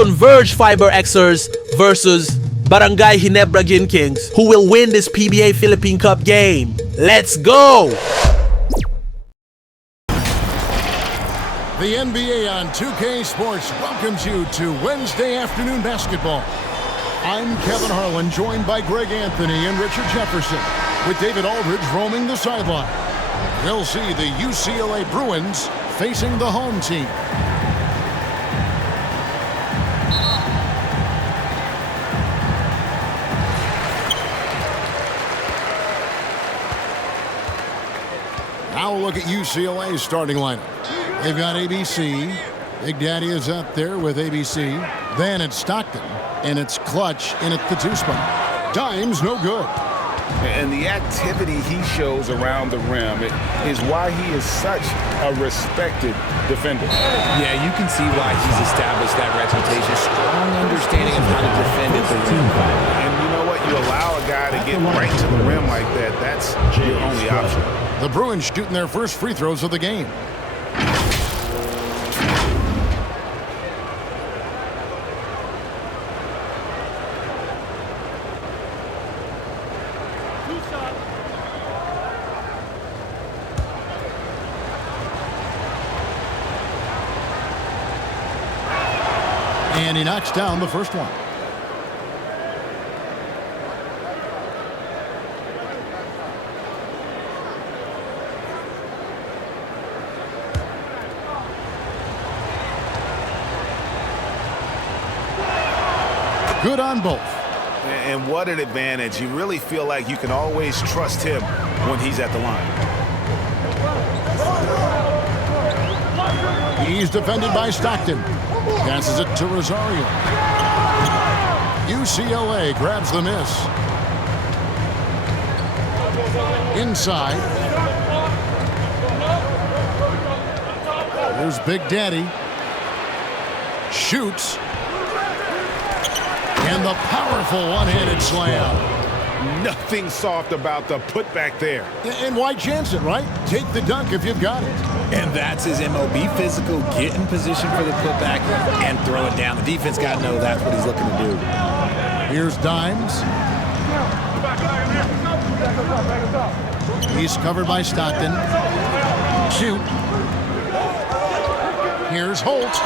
CONVERGE FIBEREXERS versus Barangay Ginebra Kings, who will win this PBA Philippine Cup game. Let's go! The NBA on 2K Sports welcomes you to Wednesday afternoon basketball. I'm Kevin Harlan, joined by Greg Anthony and Richard Jefferson, with David Aldridge roaming the sideline. We'll see the UCLA Bruins facing the home team. Now we'll look at UCLA's starting lineup. They've got ABC. Big Daddy is up there with ABC. Then it's Stockton, and it's Clutch in at the 2 spot. Dimes no good. And the activity he shows around the rim is why he is such a respected defender. Yeah, you can see why he's established that reputation. Strong understanding of how to defend at the rim. And you know what? You allow a guy to get right to the rim like that, that's your only option. The Bruins shooting their first free throws of the game. And he knocks down the first one. Good on both. And what an advantage. You really feel like you can always trust him when he's at the line. He's defended by Stockton. Passes it to Rosario. UCLA grabs the miss. Inside. Here's Big Daddy. Shoots. And the powerful one-handed slam. Nothing soft about the putback there. And White Jansen, right? Take the dunk if you've got it. And that's his MO. Be physical, get in position for the putback, and throw it down. The defense got to know that's what he's looking to do. Here's Dimes. He's covered by Stockton. Shoot. Here's Holt.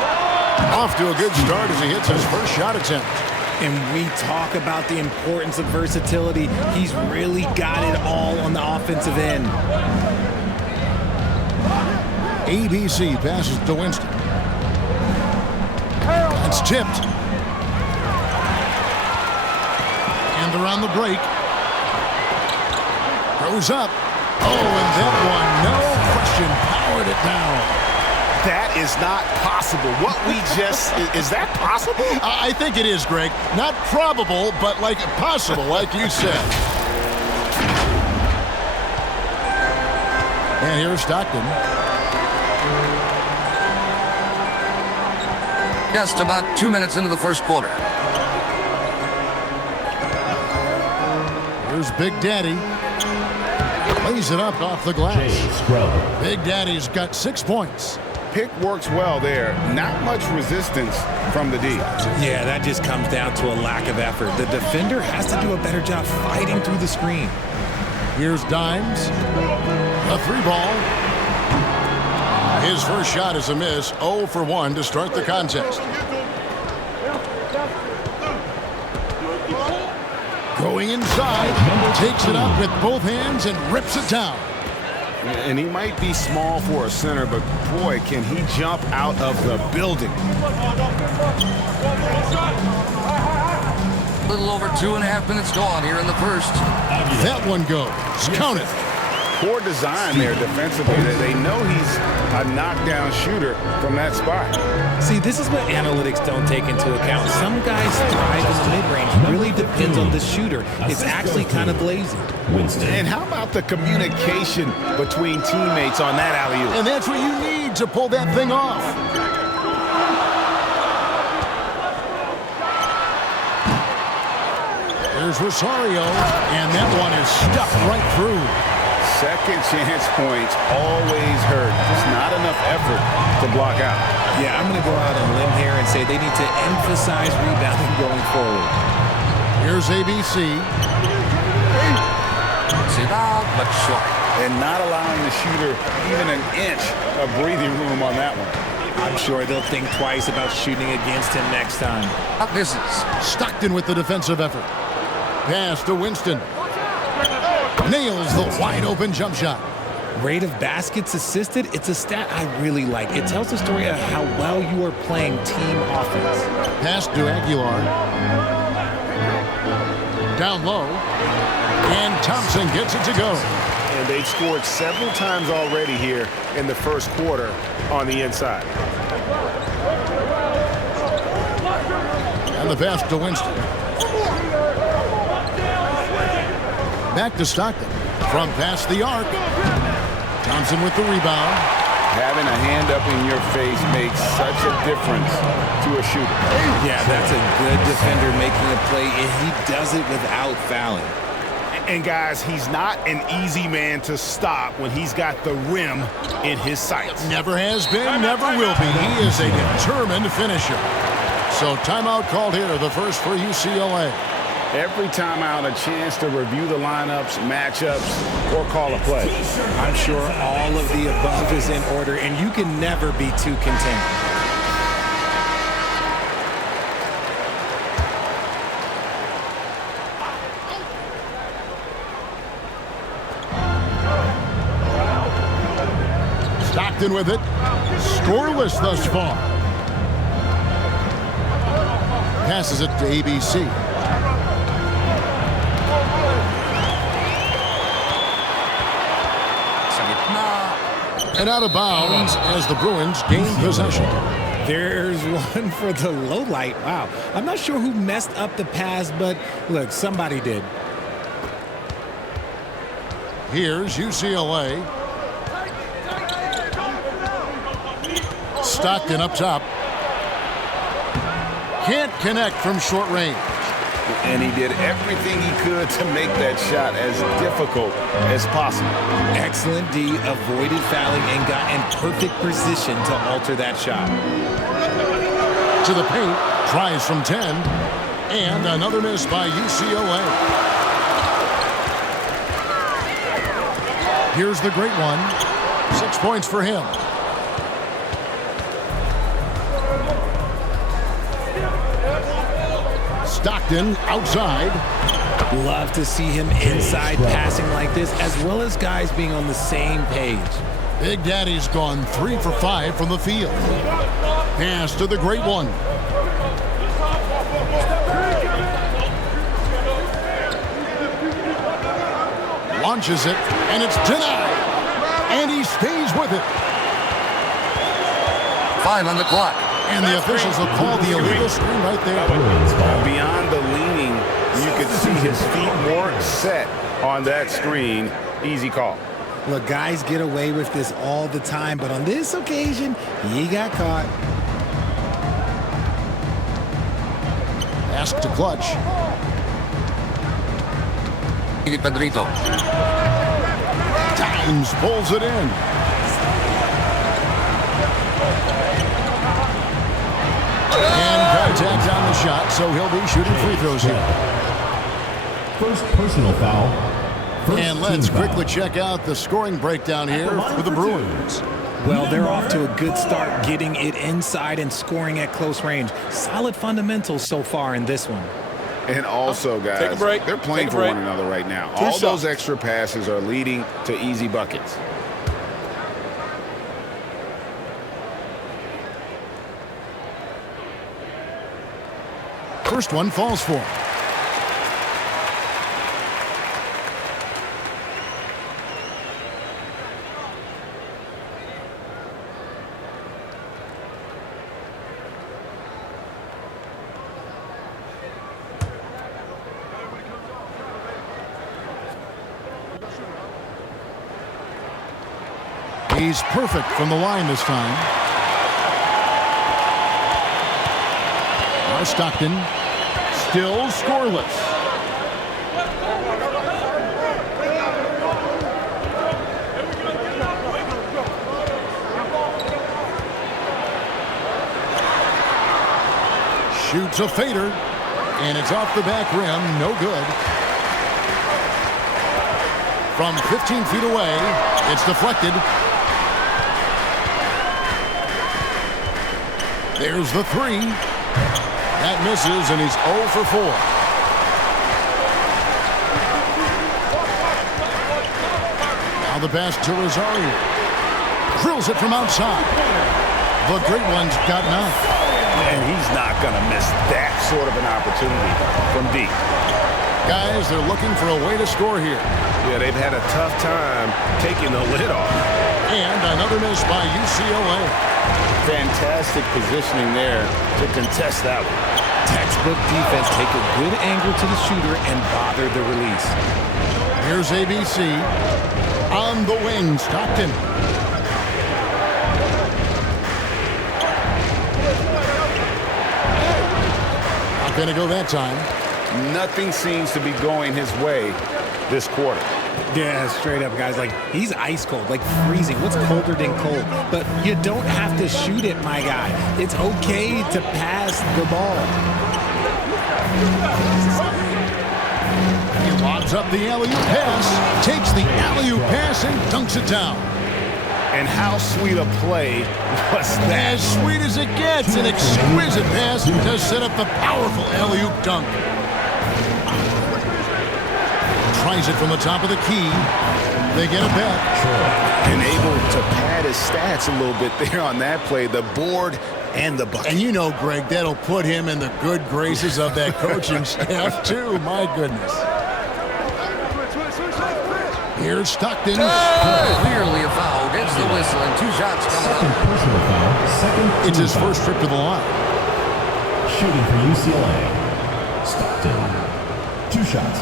Off to a good start as he hits his first shot attempt. And we talk about the importance of versatility. He's really got it all on the offensive end. ABC passes to Winston. It's tipped. And around the break. Goes up. Oh, and that one, no question, powered it down. That is not possible. What we just, is that possible? I think it is, Greg. Not probable, but like possible, like you said. And here's Stockton. Just about 2 minutes into the first quarter. Here's Big Daddy. Lays it up off the glass. Big Daddy's got 6 points. Pick works well there. Not much resistance from the D. Yeah, that just comes down to a lack of effort. The defender has to do a better job fighting through the screen. Here's Dimes. A 3-ball. His first shot is a miss. 0 for 1 to start the contest. Going inside. Takes it up with both hands and rips it down. And he might be small for a center, but boy, can he jump out of the building. A little over 2.5 minutes gone here in the first. That one goes. Count it. Poor design there defensively. They know he's a knockdown shooter from that spot. See, this is what analytics don't take into account. Some guys thrive in the mid-range. It really depends on the shooter. It's actually kind of lazy. And how about the communication between teammates on that alley-oop? And that's what you need to pull that thing off. There's Rosario, and that one is stuck right through. Second chance points always hurt. Just not enough effort to block out. Yeah, I'm going to go out on a limb here and say they need to emphasize rebounding going forward. Here's ABC. Sit out, but short. And not allowing the shooter even an inch of breathing room on that one. I'm sure they'll think twice about shooting against him next time. Misses. Stockton with the defensive effort. Pass to Winston. Nails the wide open jump shot. Rate of baskets assisted, it's a stat I really like. It tells the story of how well you are playing team offense. Pass to Aguilar. Down low. And Thompson gets it to go. And they've scored several times already here in the first quarter on the inside. And the pass to Winston. Back to Stockton. From past the arc. Thompson with the rebound. Having a hand up in your face makes such a difference to a shooter. Yeah, that's a good defender making a play, and he does it without fouling. And guys, he's not an easy man to stop when he's got the rim in his sights. Never has been, never will be. He is a determined finisher. So timeout called here, the first for UCLA. Every timeout, a chance to review the lineups, matchups, or call a play. I'm sure all of the above is in order, and you can never be too content. Stockton with it. Scoreless thus far. Passes it to ABC. And out of bounds as the Bruins gain possession. There's one for the low light. Wow. I'm not sure who messed up the pass, but look, somebody did. Here's UCLA. Stockton up top. Can't connect from short range. And he did everything he could to make that shot as difficult as possible. Excellent D, avoided fouling and got in perfect position to alter that shot. To the paint, tries from 10, and another miss by UCLA. Here's the great one. 6 points for him. Stockton outside. Love to see him inside passing like this, as well as guys being on the same page. Big Daddy's gone 3 for 5 from the field. Pass to the great one. Launches it, and it's denied. And he stays with it. 5 on the clock. And the officials will call the illegal screen right there. Beyond the leaning, you could see his feet weren't set on that screen. Easy call. Look, guys get away with this all the time, but on this occasion, he got caught. Asked to clutch. Pedrito. Dimes pulls it in. And contact on the shot, so he'll be shooting free throws here. First personal foul. And let's quickly check out the scoring breakdown here for the Bruins. Well, they're off to a good start getting it inside and scoring at close range. Solid fundamentals so far in this one. And also, guys, Take a break. they're playing for one another right now. All those extra passes are leading to easy buckets. First one falls for him. He's perfect from the line this time. Now Stockton, still scoreless. Shoots a fader, and it's off the back rim. No good. From 15 feet away, it's deflected. There's the three. That misses, and he's 0 for 4. Now the pass to Rosario. Drills it from outside. The great one's got none. And he's not going to miss that sort of an opportunity from deep. Guys, they're looking for a way to score here. Yeah, they've had a tough time taking the lid off. And another miss by UCLA. Fantastic positioning there to contest that one. Textbook defense, take a good angle to the shooter and bother the release. Here's ABC. On the wing, Stockton. Not going to go that time. Nothing seems to be going his way this quarter. Yeah, straight up, guys. Like, he's ice cold, like freezing. What's colder than cold? But you don't have to shoot it, my guy. It's okay to pass the ball. He lobs up the alley-oop pass, takes the alley-oop pass and dunks it down. And how sweet a play was that? As sweet as it gets, an exquisite pass to set up the powerful alley-oop dunk. Tries it from the top of the key. They get it back. And able to pad his stats a little bit there on that play. The board and the bucket. And you know, Greg, that'll put him in the good graces of that coaching staff, too. My goodness. Here's Stockton. Clearly a foul. Gets the whistle and 2 shots coming up. Second personal foul. Second It's his team first trip to the line. foul. Shooting for UCLA. Stockton. 2 shots.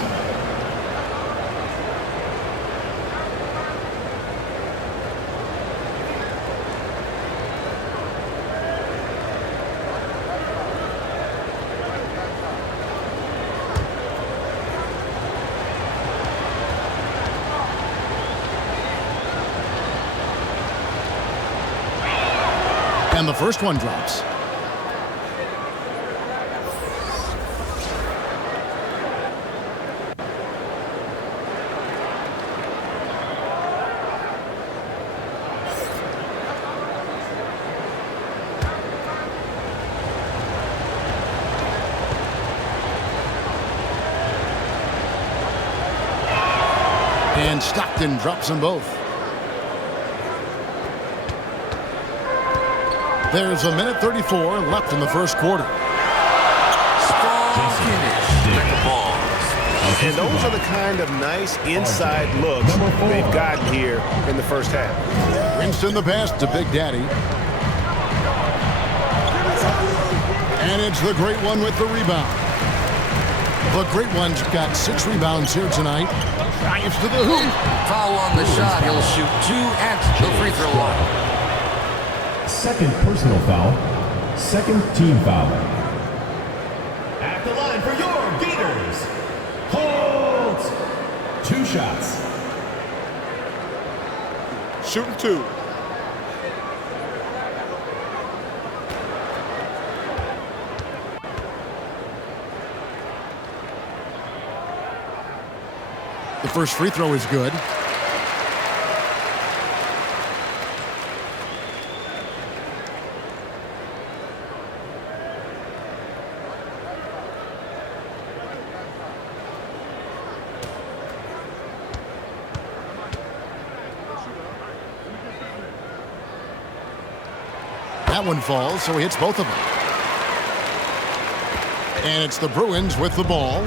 And the first one drops. And Stockton drops them both. There's 1:34 left in the first quarter. Strong finish with the ball. And those are the kind of nice inside looks they've gotten here in the first half. Winston the pass to Big Daddy. And it's the great one with the rebound. The great one's got 6 rebounds here tonight. Drives to the hoop. Foul on the shot. He'll shoot 2 at the free throw line. Second personal foul. Second team foul. At the line for your Gators. Holds. 2 shots. Shooting 2. The first free throw is good. That one falls, so he hits both of them. And it's the Bruins with the ball,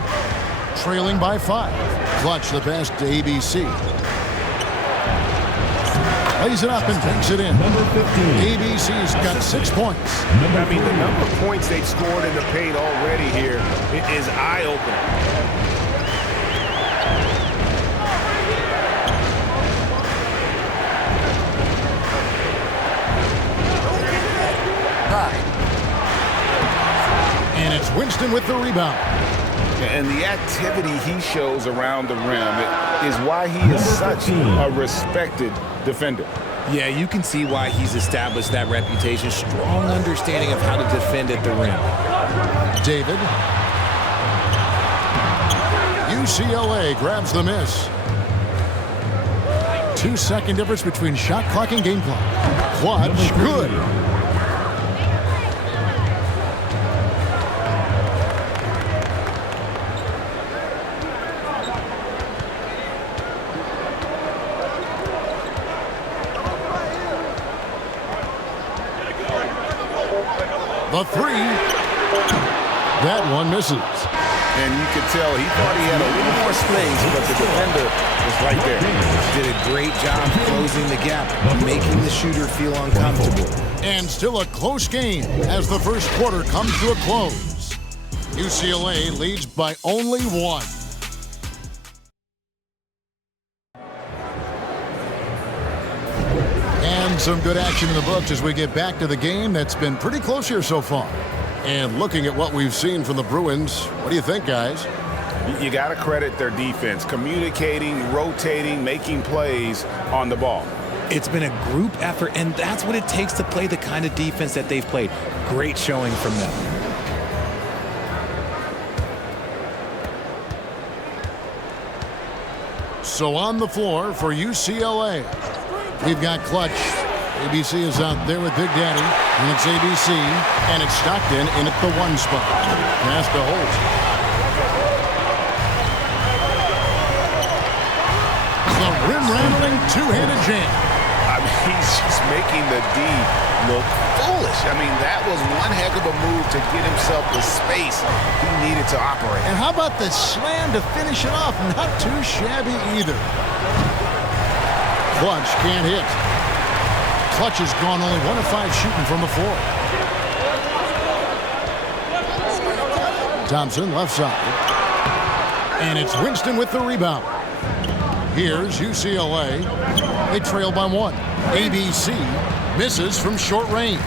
trailing by 5. Clutch the pass to ABC. Lays it up and takes it in. Number 15. ABC's got 6 points. I mean, the number of points they've scored in the paint already here is eye-opening. And it's Winston with the rebound. And the activity he shows around the rim is why he is such a respected defender. Yeah, you can see why he's established that reputation. Strong understanding of how to defend at the rim. David. UCLA grabs the miss. 2-second difference between shot clock and game clock. Clutch, good. The three. That one misses. And you could tell he thought he had a little more space, but the defender was right there. Did a great job closing the gap, making the shooter feel uncomfortable. And still a close game as the first quarter comes to a close. UCLA leads by only one. And some good action in the books as we get back to the game that's been pretty close here so far. And looking at what we've seen from the Bruins, what do you think, guys? You got to credit their defense, communicating, rotating, making plays on the ball. It's been a group effort, and that's what it takes to play the kind of defense that they've played. Great showing from them. So on the floor for UCLA, we've got Clutch. ABC is out there with Big Daddy, and it's ABC, and it's Stockton in at the one spot. Pass to Holt. The rim-rattling two-handed jam. I mean, he's just making the D look foolish. I mean, that was one heck of a move to get himself the space he needed to operate. And how about the slam to finish it off? Not too shabby either. Clutch can't hit. Clutch has gone only 1 of 5 shooting from the floor. Thompson left side. And it's Winston with the rebound. Here's UCLA. They trail by 1. ABC misses from short range.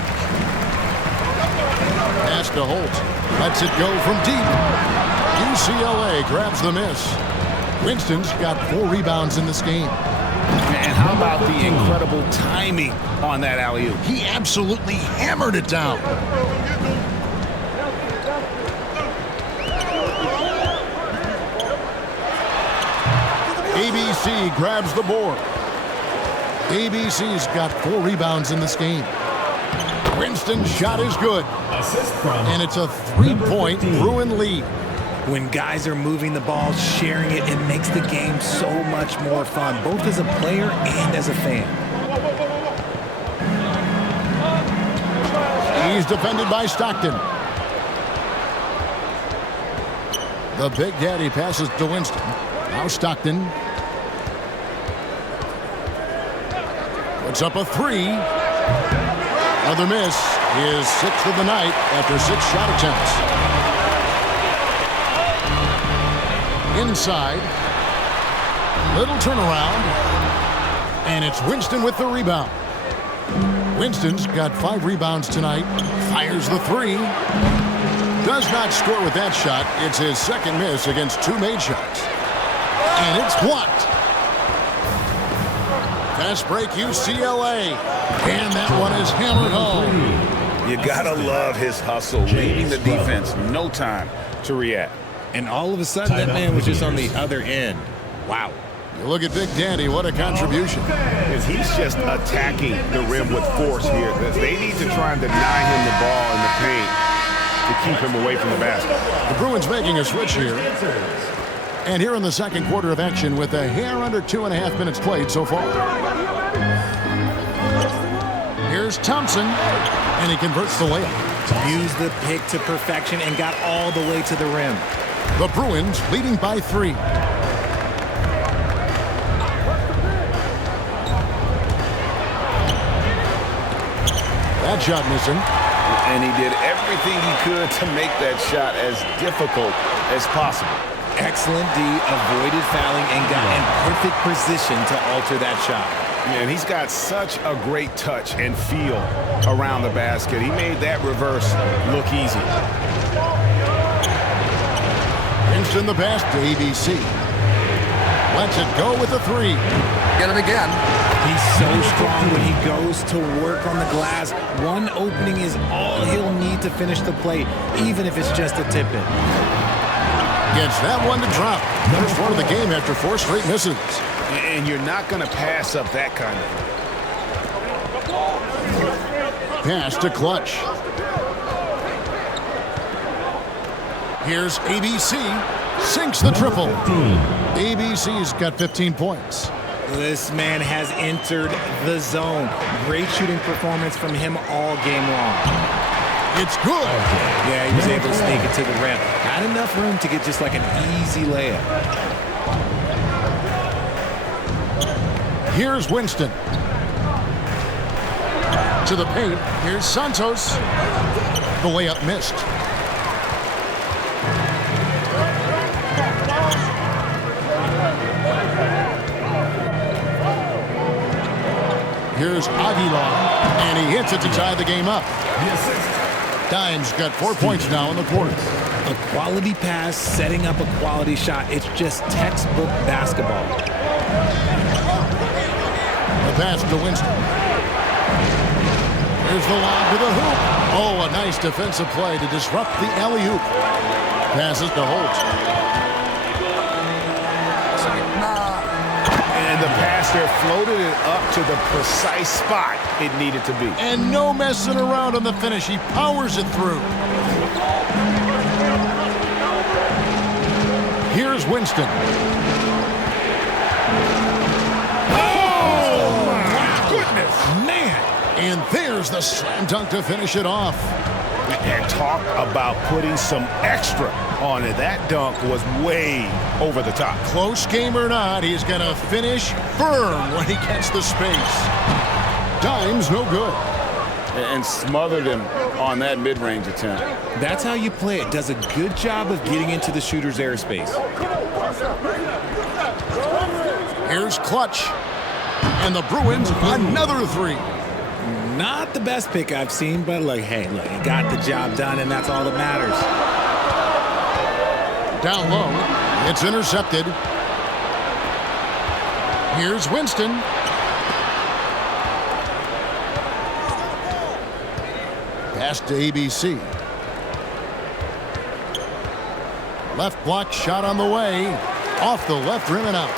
Pass to Holt. Lets it go from deep. UCLA grabs the miss. Winston's got 4 rebounds in this game. And how about the incredible timing on that alley-oop? He absolutely hammered it down. ABC grabs the board. ABC's got 4 rebounds in this game. Winston's shot is good. Assist from And it's a 3-point Bruin lead. When guys are moving the ball, sharing it, it makes the game so much more fun, both as a player and as a fan. He's defended by Stockton. The Big Daddy passes to Winston. Now Stockton. Puts up a 3. Another miss. His 6th of the night after 6 shot attempts. Inside. Little turnaround. And it's Winston with the rebound. Winston's got 5 rebounds tonight. Fires the 3. Does not score with that shot. It's his 2nd miss against 2 made shots. And it's blocked. Fast break UCLA. And that one is hammered home. You gotta love his hustle, leaving the defense no time to react. And all of a sudden, that man was just on the other end. Wow. You look at Big Daddy, what a contribution. Because he's just attacking the rim with force here. They need to try and deny him the ball in the paint to keep him away from the basket. The Bruins making a switch here. And here in the second quarter of action with a hair under 2.5 minutes played so far. Here's Thompson, and he converts the layup. Used the pick to perfection and got all the way to the rim. The Bruins leading by 3. That shot missing. And he did everything he could to make that shot as difficult as possible. Excellent D, avoided fouling, and got in perfect position to alter that shot. And he's got such a great touch and feel around the basket. He made that reverse look easy. Winston the pass to ABC. lets it go with a three. Get it again. He's so strong when he goes to work on the glass. One opening is all he'll need to finish the play, even if it's just a tip-in. Gets that one to drop. First one of the game after 4 straight misses. And you're not going to pass up that kind of thing. Pass to Clutch. Here's ABC. Sinks the triple. ABC's got 15 points. This man has entered the zone. Great shooting performance from him all game long. It's good. Yeah, he was able to sneak it to the rim. Not enough room to get just like an easy layup. Here's Winston. To the paint. Here's Santos. The layup missed. Here's Aguilar, and he hits it to tie the game up. Dimes got 4 points now in the quarter. A quality pass, setting up a quality shot. It's just textbook basketball. The pass to Winston. Here's the lob to the hoop. Oh, a nice defensive play to disrupt the alley-oop. Passes to Holt. And the pass there floated it up to the precise spot it needed to be. And no messing around on the finish. He powers it through. Here's Winston. Oh, my goodness. Man. And there's the slam dunk to finish it off. And talk about putting some extra on it. That dunk was way over the top. Close game or not, he's going to finish firm when he gets the space. Dimes no good. And smothered him on that mid-range attempt. That's how you play it. Does a good job of getting into the shooter's airspace. Here's Clutch. And the Bruins another three. Not the best pick I've seen, but look, hey, look, he got the job done, and that's all that matters. Down low, it's intercepted. Here's Winston. Pass to ABC. Left block shot on the way. Off the left rim and out.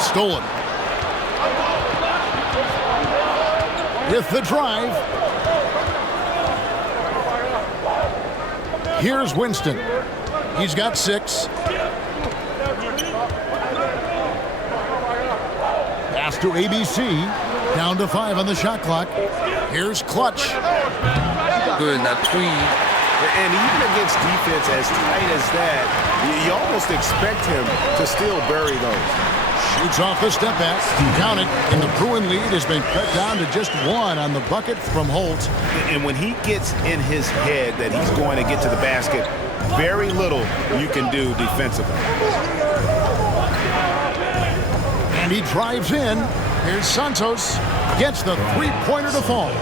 Stolen. With the drive. Here's Winston. He's got 6. Pass to ABC. Down to 5 on the shot clock. Here's Clutch. Good in that tween. And even against defense as tight as that, you almost expect him to still bury those. Shoots off the step back. Count it. And the Bruin lead has been cut down to just 1 on the bucket from Holt. And when he gets in his head that he's going to get to the basket, very little you can do defensively. And he drives in. Here's Santos. Gets the three-pointer to fall.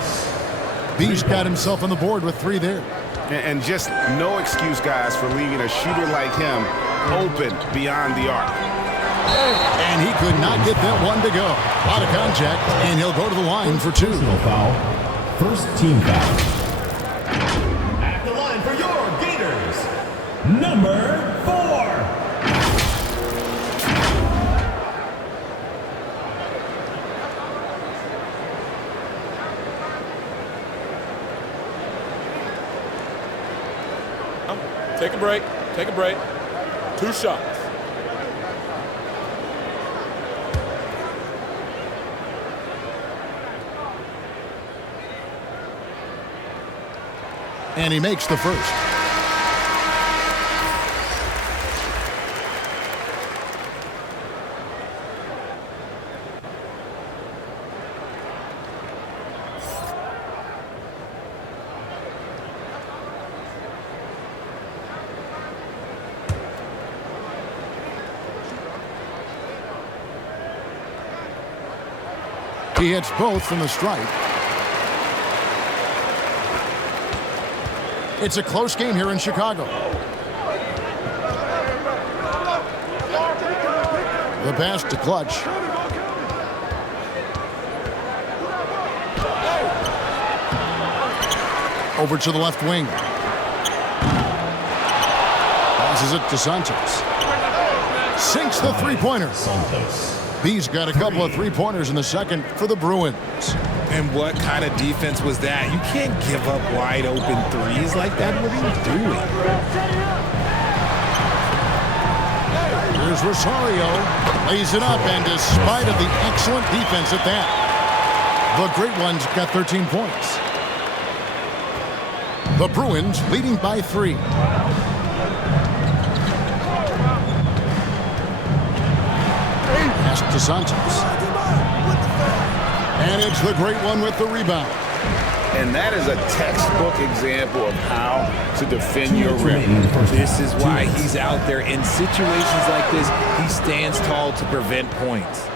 B's got himself on the board with 3 there. And just no excuse, guys, for leaving a shooter like him open beyond the arc. And he could not get that one to go. A lot of contact, and he'll go to the line for 2. Personal foul. First team foul. At the line for your Gators, number 4. Take a break. Take a break. 2 shots. And he makes the first. He hits both from the stripe. It's a close game here in Chicago. The pass to Clutch. Over to the left wing. Passes it to Santos. Sinks the three-pointer. B's got a couple of three-pointers in the second for the Bruins. And what kind of defense was that? You can't give up wide open threes like that. What are you doing? Here's Rosario. Lays it up, and despite of the excellent defense at that, the Great Ones got 13 points. The Bruins leading by 3. Pass to Santos. And it's the Great One with the rebound. And that is a textbook example of how to defend your rim. This is why he's out there in situations like this. He stands tall to prevent points.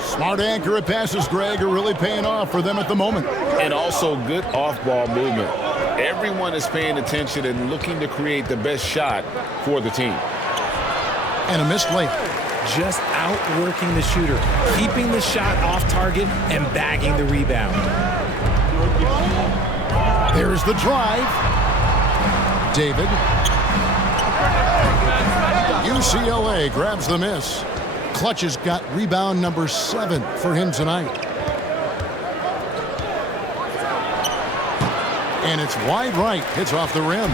Smart, accurate passes, Greg, are really paying off for them at the moment. And also good off-ball movement. Everyone is paying attention and looking to create the best shot for the team. And a missed layup. Just outworking the shooter, keeping the shot off target and bagging the rebound. There's the drive. David. UCLA grabs the miss. Clutch has got rebound number 7 for him tonight. And it's wide right. Hits off the rim.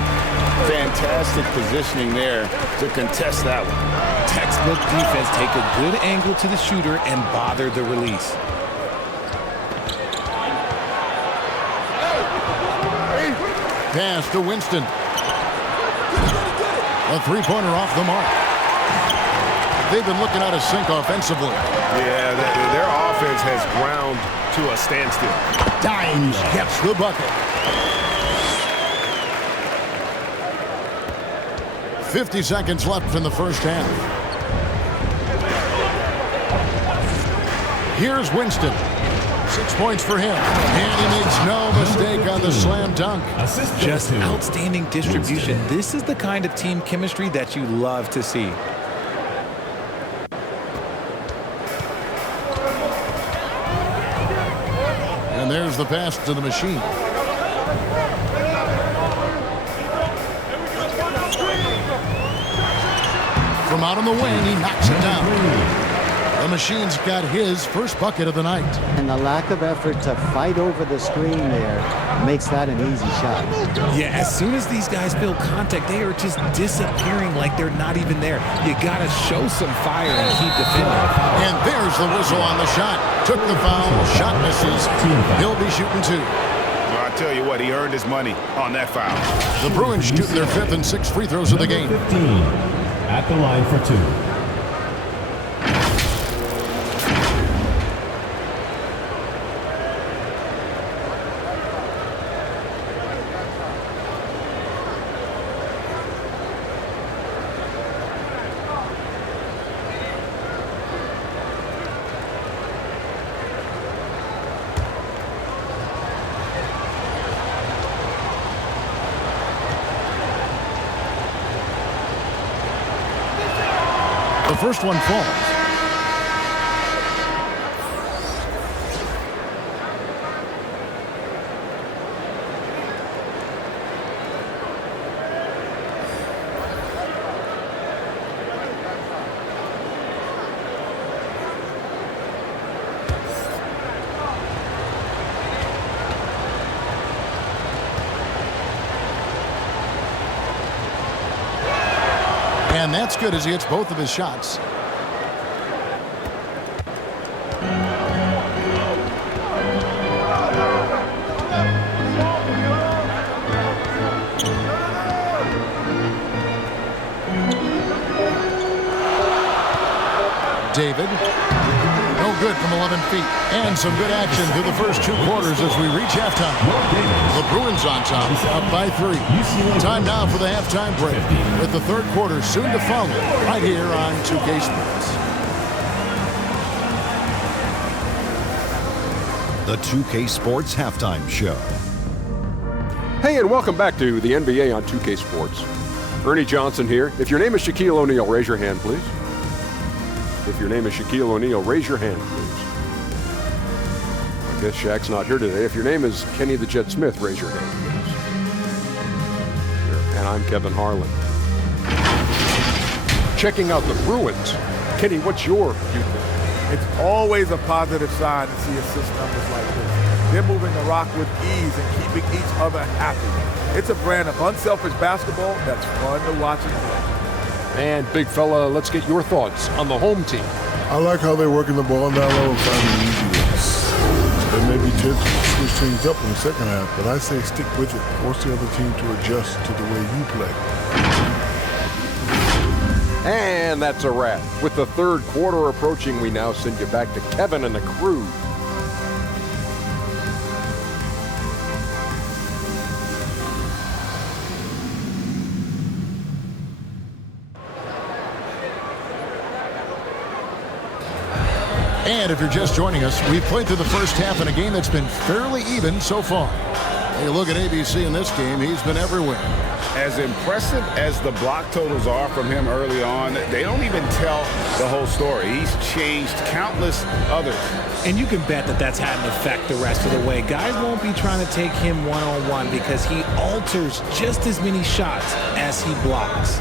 Fantastic positioning there to contest that one. Textbook defense. Take a good angle to the shooter and bother the release. Pass to Winston. A three-pointer off the mark. They've been looking out of sync offensively. Yeah, their offense has ground to a standstill. Dimes gets the bucket. 50 seconds left in the first half. Here's Winston. 6 points for him. And he makes no mistake on the slam dunk. Just outstanding distribution. This is the kind of team chemistry that you love to see. And there's the pass to the machine. From out on the wing, he knocks it down. The machine's got his first bucket of the night. And the lack of effort to fight over the screen there makes that an easy shot. Yeah, as soon as these guys feel contact, they are just disappearing like they're not even there. You got to show some fire and keep defending. And there's the whistle on the shot. Took the foul, shot misses. He'll be shooting 2. Well, I tell you what, he earned his money on that foul. The Bruins shooting their 5th and 6th free throws of the game. 15 at the line for 2. The first one falls. And that's good as he hits both of his shots. David. No good from 11 feet. And some good action through the first 2 quarters as we reach halftime. The Bruins on top, up by 3. Time now for the halftime break, with the 3rd quarter soon to follow, right here on 2K Sports. The 2K Sports Halftime Show. Hey, and welcome back to the NBA on 2K Sports. Ernie Johnson here. If your name is Shaquille O'Neal, raise your hand, please. If your name is Shaquille O'Neal, raise your hand, please. I guess Shaq's not here today. If your name is Kenny the Jet Smith, raise your hand, please. And I'm Kevin Harlan. Checking out the Bruins. Kenny, what's your viewpoint? It's always a positive sign to see assist numbers like this. They're moving the rock with ease and keeping each other happy. It's a brand of unselfish basketball that's fun to watch and play. And big fella, let's get your thoughts on the home team. I like how they're working the ball down low and finding easy looks. They may be tempted to switch things up in the second half, but I say stick with it. Force the other team to adjust to the way you play. And that's a wrap. With the third quarter approaching, we now send you back to Kevin and the crew. And if you're just joining us, we've played through the first half in a game that's been fairly even so far. Hey, look at ABC in this game. He's been everywhere. As impressive as the block totals are from him early on, they don't even tell the whole story. He's changed countless others. And you can bet that that's had an effect the rest of the way. Guys won't be trying to take him one-on-one because he alters just as many shots as he blocks.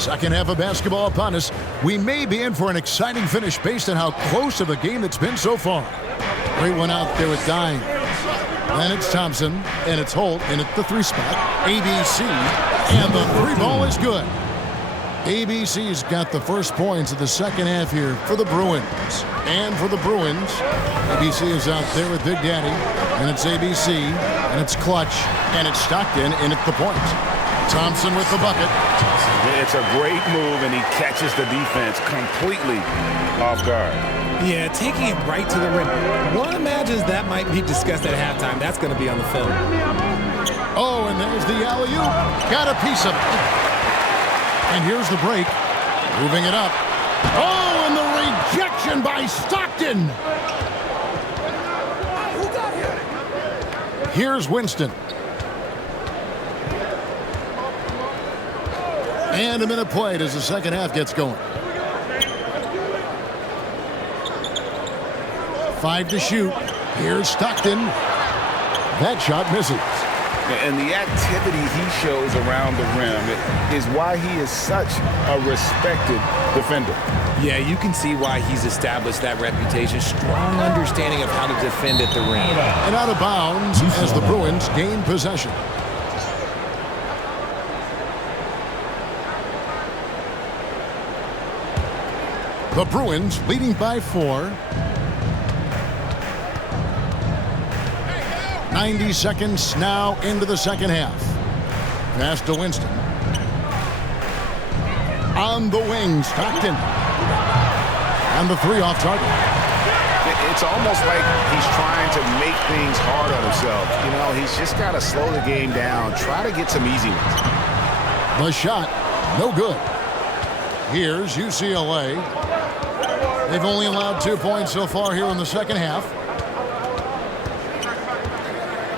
Second half of basketball upon us. We may be in for an exciting finish based on how close of a game it's been so far. Great one out there with Dine. Then it's Thompson, and it's Holt in at the 3 spot. ABC, and the 3 ball is good. ABC's got the first points of the second half here for the Bruins. And for the Bruins, ABC is out there with Big Daddy, and it's ABC, and it's Clutch, and it's Stockton in at the point. Thompson with the bucket. It's a great move, and he catches the defense completely off guard. Yeah, taking it right to the rim. One imagines that might be discussed at halftime. That's going to be on the film. Oh, and there's the alley-oop. Got a piece of it. And here's the break. Moving it up. Oh, and the rejection by Stockton. Here's Winston. And a minute played as the second half gets going. 5 to shoot. Here's Stockton. That shot misses. And the activity he shows around the rim is why he is such a respected defender. Yeah, you can see why he's established that reputation. Strong understanding of how to defend at the rim. And out of bounds as the Bruins gain possession. The Bruins leading by 4. 90 seconds now into the second half. Pass to Winston. On the wing, Stockton. And the 3 off target. It's almost like he's trying to make things hard on himself. You know, he's just got to slow the game down, try to get some easy ones. The shot, no good. Here's UCLA. They've only allowed 2 points so far here in the second half.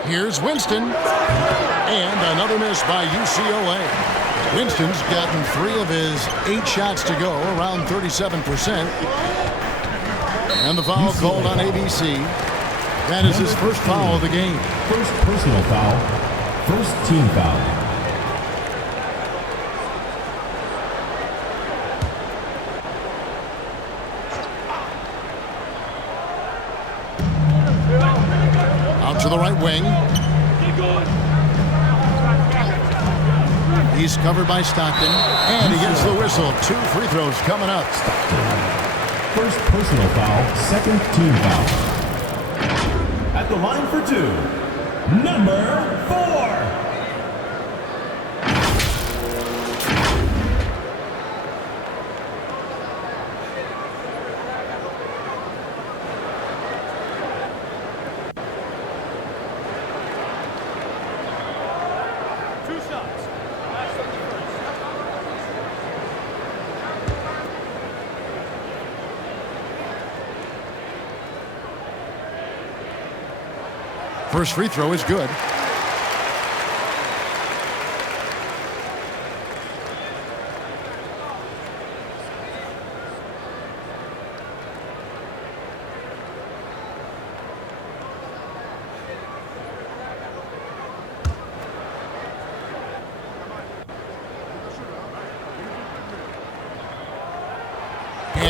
Here's Winston. And another miss by UCLA. Winston's gotten 3 of his 8 shots to go, around 37%. And the foul called on ABC. That is his first foul of the game. First personal foul. First team foul. To the right wing. He's covered by Stockton, and he gets the whistle. 2 free throws coming up. First personal foul, second team foul. At the line for 2, number 4. First free throw is good.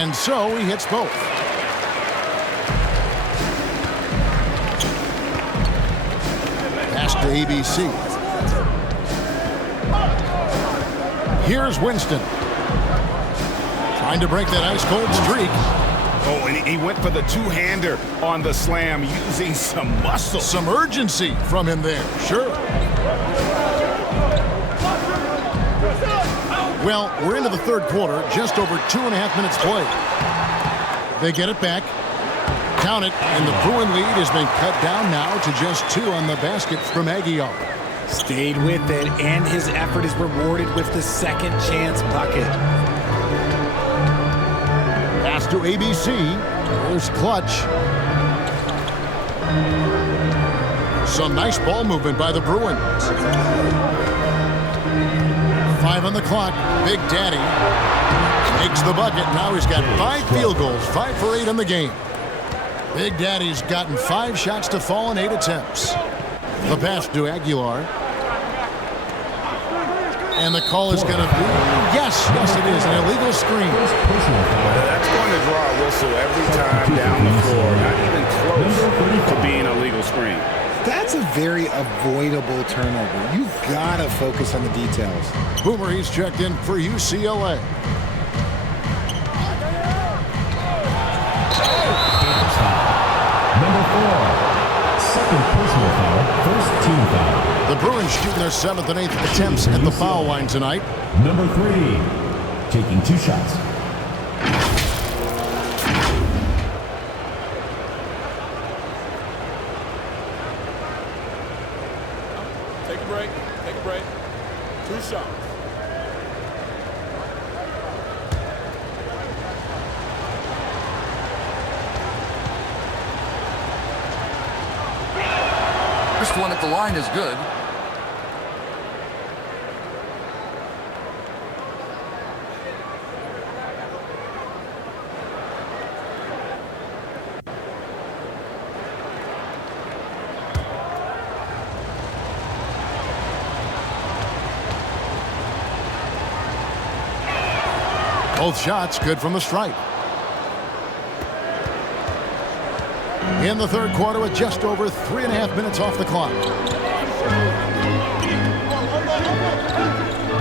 And so he hits both. Pass to ABC. Here's Winston. Trying to break that ice-cold streak. Oh, and he went for the two-hander on the slam, using some muscle. Some urgency from him there, sure. Well, we're into the third quarter, just over 2.5 minutes played. They get it back. Count it, and the Bruin lead has been cut down now to just 2 on the basket from Aguilar. Stayed with it, and his effort is rewarded with the second chance bucket. Pass to ABC. Here's Clutch. Some nice ball movement by the Bruins. 5 on the clock. Big Daddy makes the bucket. Now he's got 5 field goals, 5 for 8 in the game. Big Daddy's gotten 5 shots to fall in 8 attempts. The pass to Aguilar. And the call is going to be, yes, it is, an illegal screen. That's going to draw a whistle every time down the floor. Not even close to being a legal screen. That's a very avoidable turnover. You've got to focus on the details. Boomer, he's checked in for UCLA. Number 4, second personal foul, first team foul. The Bruins shooting their 7th and 8th attempts at the foul line tonight. Number 3, taking 2 shots. Take a break. Take a break. 2 shots. First one at the line is good. Both shots good from the stripe. In the third quarter with just over 3.5 minutes off the clock.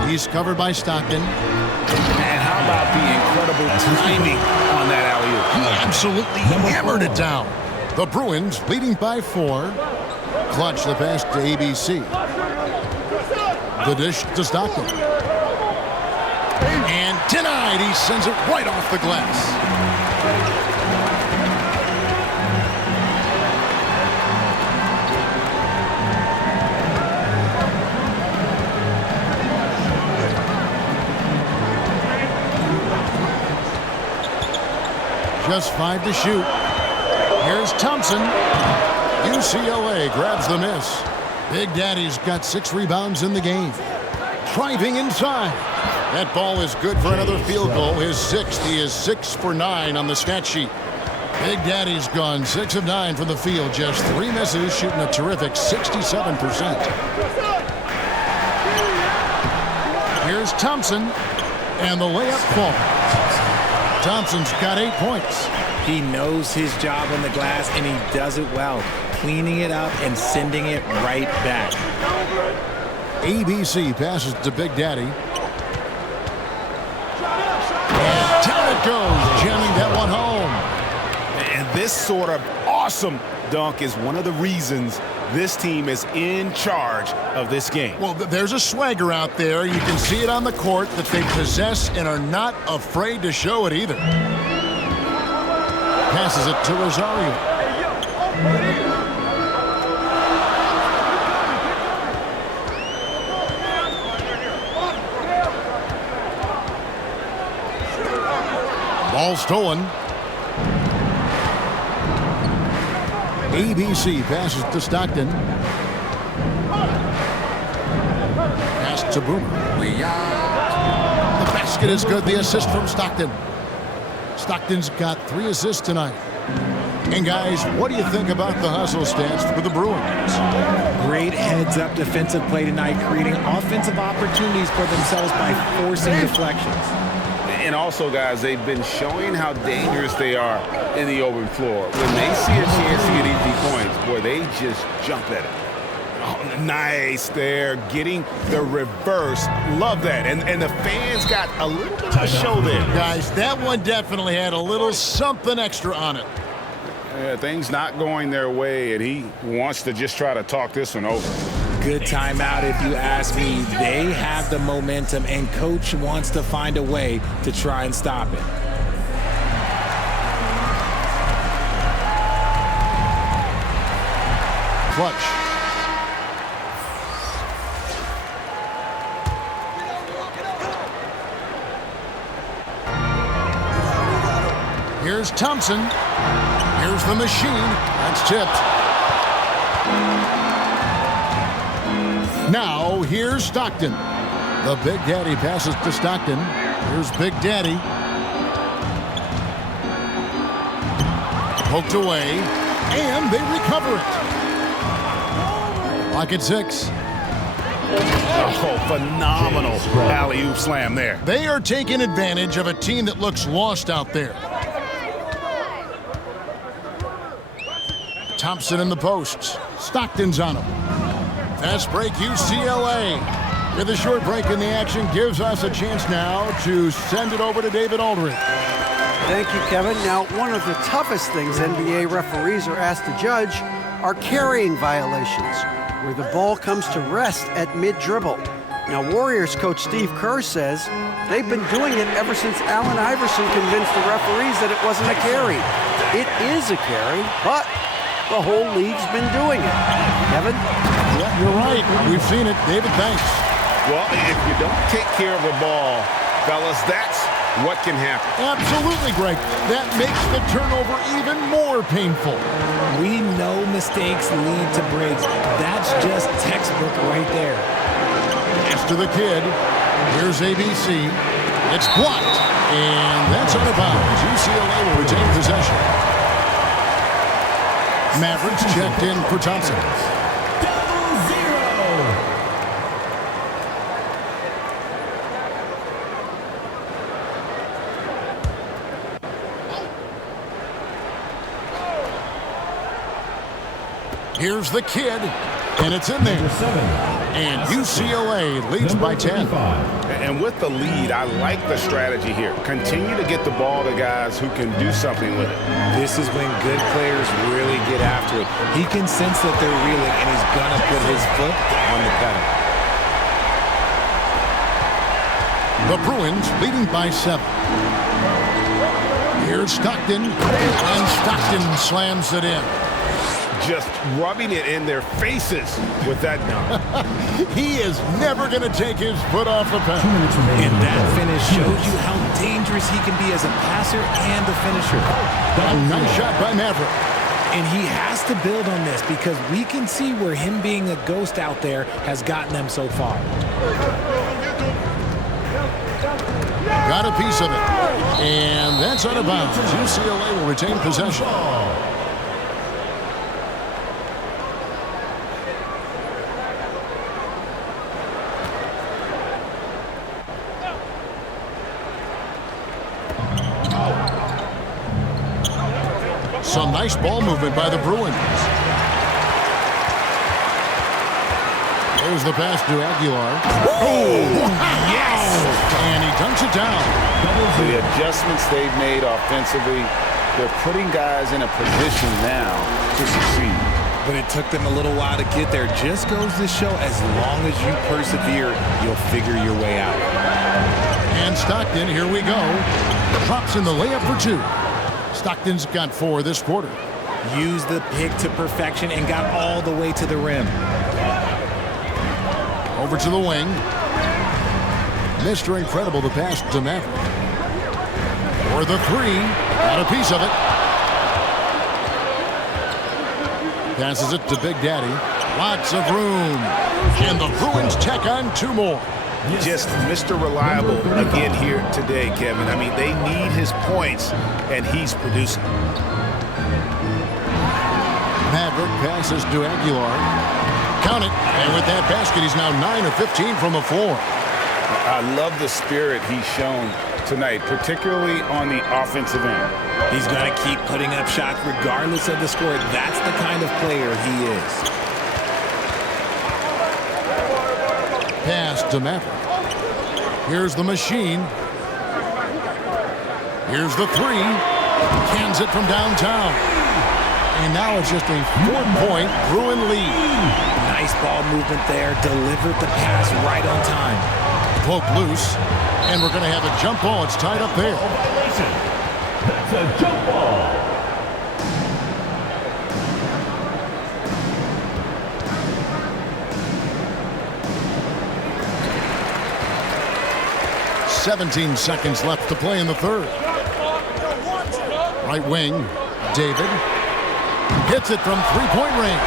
He's covered by Stockton. And how about the incredible timing on that alley-oop? He absolutely hammered it down. The Bruins leading by 4. Clutch the pass to ABC. The dish to Stockton. And denied. He sends it right off the glass. Just 5 to shoot. Here's Thompson. UCLA grabs the miss. Big Daddy's got 6 rebounds in the game. Driving inside. That ball is good for another field goal. His 6th. He is 6 for 9 on the stat sheet. Big Daddy's gone 6 of 9 from the field. Just 3 misses, shooting a terrific 67%. Here's Thompson. And the layup falls. Thompson's got 8 points. He knows his job on the glass, and he does it well, cleaning it up and sending it right back. ABC passes to Big Daddy. And down it goes, jamming that one home. And this sort of awesome dunk is one of the reasons this team is in charge of this game. Well, there's a swagger out there. You can see it on the court that they possess and are not afraid to show it either. Passes it to Rosario. Ball stolen. ABC passes to Stockton. Pass to Boomer. The basket is good. The assist from Stockton. Stockton's got 3 assists tonight. And guys, what do you think about the hustle stats for the Bruins? Great heads-up defensive play tonight, creating offensive opportunities for themselves by forcing deflections. And also, guys, they've been showing how dangerous they are in the open floor. When they see a chance to get easy points, boy, they just jump at it. Oh, nice there, getting the reverse. Love that. And the fans got a little bit of a show there. Guys, that one definitely had a little something extra on it. Things not going their way, and he wants to just try to talk this one over. Good timeout if you ask me. They have the momentum, and coach wants to find a way to try and stop it. Clutch. Here's Thompson. Here's the machine. That's tipped. Now, here's Stockton. The Big Daddy passes to Stockton. Here's Big Daddy. Poked away, and they recover it. Lock at 6. Oh, phenomenal alley-oop slam there. They are taking advantage of a team that looks lost out there. Thompson in the posts. Stockton's on him. Fast break, UCLA. With a short break in the action, gives us a chance now to send it over to David Aldridge. Thank you, Kevin. Now, one of the toughest things NBA referees are asked to judge are carrying violations, where the ball comes to rest at mid-dribble. Now, Warriors coach Steve Kerr says they've been doing it ever since Allen Iverson convinced the referees that it wasn't a carry. It is a carry, but the whole league's been doing it. Kevin? Yeah, you're right. We've seen it. David, thanks. Well, if you don't take care of the ball, fellas, that's what can happen. Absolutely, Greg. That makes the turnover even more painful. We know mistakes lead to breaks. That's just textbook right there. Pass to the kid. Here's ABC. It's blocked. And that's out of bounds. UCLA will retain possession. Mavericks checked in for Thompson. Here's the kid, and it's in there. And UCLA leads by 10. And with the lead, I like the strategy here. Continue to get the ball to guys who can do something with it. This is when good players really get after it. He can sense that they're reeling, and he's going to put his foot on the pedal. The Bruins leading by 7. Here's Stockton, and Stockton slams it in. Just rubbing it in their faces with that dunk. He is never going to take his foot off the pedal. And that finish shows you how dangerous he can be as a passer and a finisher. A nice shot by Maverick. And he has to build on this because we can see where him being a ghost out there has gotten them so far. Got a piece of it. And that's out of bounds. UCLA will retain possession. Some nice ball movement by the Bruins. There's the pass to Aguilar. Oh, yes! And he dunks it down. The adjustments they've made offensively, they're putting guys in a position now to succeed. But it took them a little while to get there. Just goes to show as long as you persevere, you'll figure your way out. And Stockton, here we go. Drops in the layup for 2. Stockton's got 4 this quarter. Used the pick to perfection and got all the way to the rim. Over to the wing. Mr. Incredible, the pass to Maverick. For the 3. Got a piece of it. Passes it to Big Daddy. Lots of room. And the Bruins check on 2 more. Just Mr. Reliable again here today, Kevin. I mean, they need his points, and he's producing. Maverick passes to Aguilar. Count it. And with that basket, he's now 9 of 15 from the floor. I love the spirit he's shown tonight, particularly on the offensive end. He's going to keep putting up shots regardless of the score. That's the kind of player he is. Pass to Maverick. Here's the machine. Here's the three. Cans it from downtown. And now it's just a 4-point Bruin lead. Nice ball movement there. Delivered the pass right on time. Poke loose. And we're going to have a jump ball. It's tied up there. That's a jump ball. "17 seconds left to play in the third. Right wing, David. Gets it from three-point range.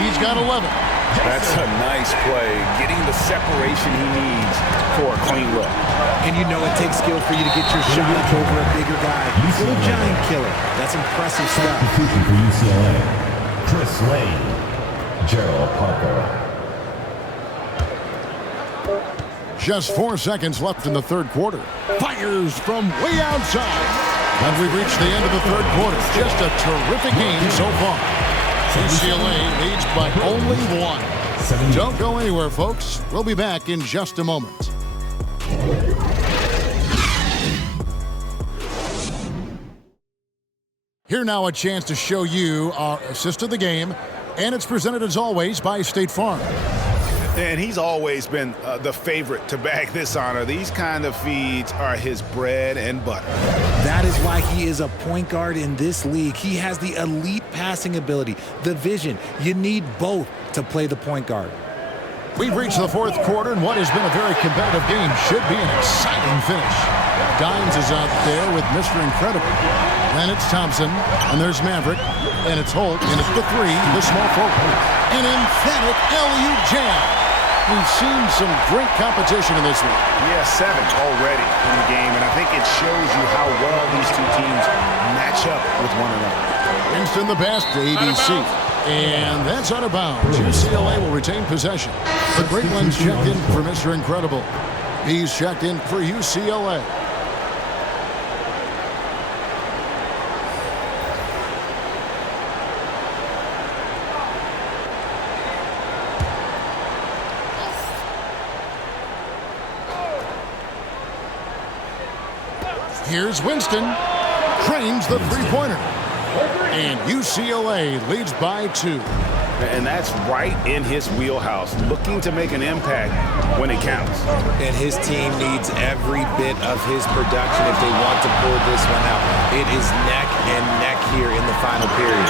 He's got 11. That's a nice play, getting the separation he needs for a clean look. And you know it takes skill for you to get your shot up over a bigger guy. He's a giant killer. That's impressive stuff. Substitution for UCLA, Chris Lane, Gerald Parker. Just 4 seconds left in the third quarter. Fires from way outside. And we've reached the end of the third quarter. Just a terrific game so far. UCLA leads by only 1. Don't go anywhere, folks. We'll be back in just a moment. Here now a chance to show you our assist of the game, and it's presented as always by State Farm. And he's always been the favorite to bag this honor. These kind of feeds are his bread and butter. That is why he is a point guard in this league. He has the elite passing ability, the vision. You need both to play the point guard. We've reached the fourth quarter, and what has been a very competitive game should be an exciting finish. Dines is out there with Mr. Incredible. Then it's Thompson, and there's Maverick, and it's Holt, and it's the three, the small forward. An emphatic LU jam. We've seen some great competition in this one. Yeah, 7 already in the game, and I think it shows you how well these two teams match up with one another. Winston the pass to ABC. And that's out of bounds. UCLA will retain possession. The great one's checked in for Mr. Incredible. He's checked in for UCLA. Here's Winston. Cranes the three-pointer. And UCLA leads by 2. And that's right in his wheelhouse, looking to make an impact when it counts. And his team needs every bit of his production if they want to pull this one out. It is neck and neck here in the final period.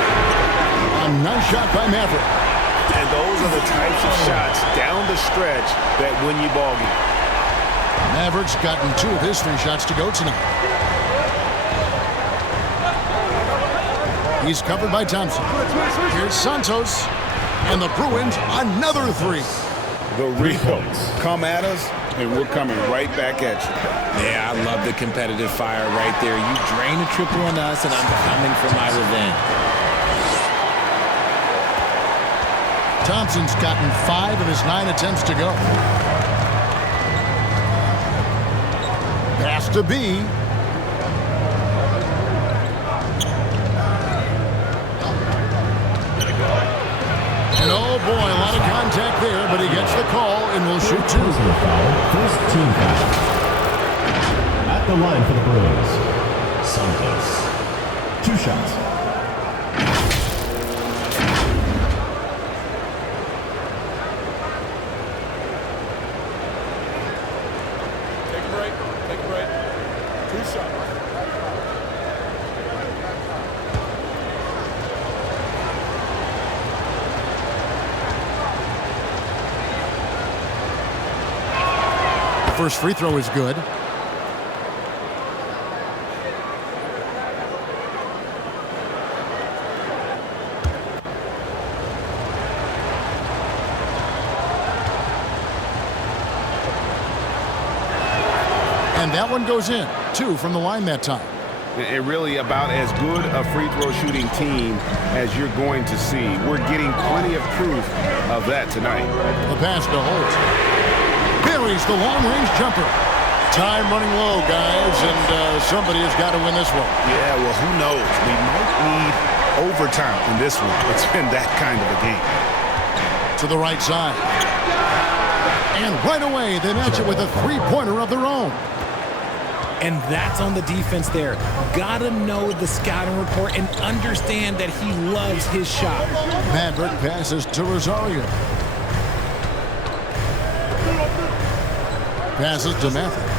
A nice shot by Maverick. And those are the types of shots down the stretch that win you ball game. Maverick's gotten 2 of his 3 shots to go tonight. He's covered by Thompson. Here's Santos. And the Bruins, another 3. The Rios come at us, and we're coming right back at you. Yeah, I love the competitive fire right there. You drain a triple on us, and I'm coming for my revenge. Thompson's gotten 5 of his 9 attempts to go. Pass to B. And oh boy, a lot of contact there, but he gets the call and will shoot 2. First team foul. At the line for the Bruins, Santos. 2 shots. Take a break. Take a break. 2 shots. First free throw is good. And that one goes in. 2 from the line that time. And really about as good a free throw shooting team as you're going to see. We're getting plenty of proof of that tonight. The pass to Holt. buries the long-range jumper. Time running low, guys, and somebody has got to win this one. Yeah, well, who knows? We might need overtime in this one. It's been that kind of a game. To the right side. And right away, they match it with a three-pointer of their own. And that's on the defense there. Gotta know the scouting report and understand that he loves his shot. Maverick passes to Rosario. Passes to Maverick.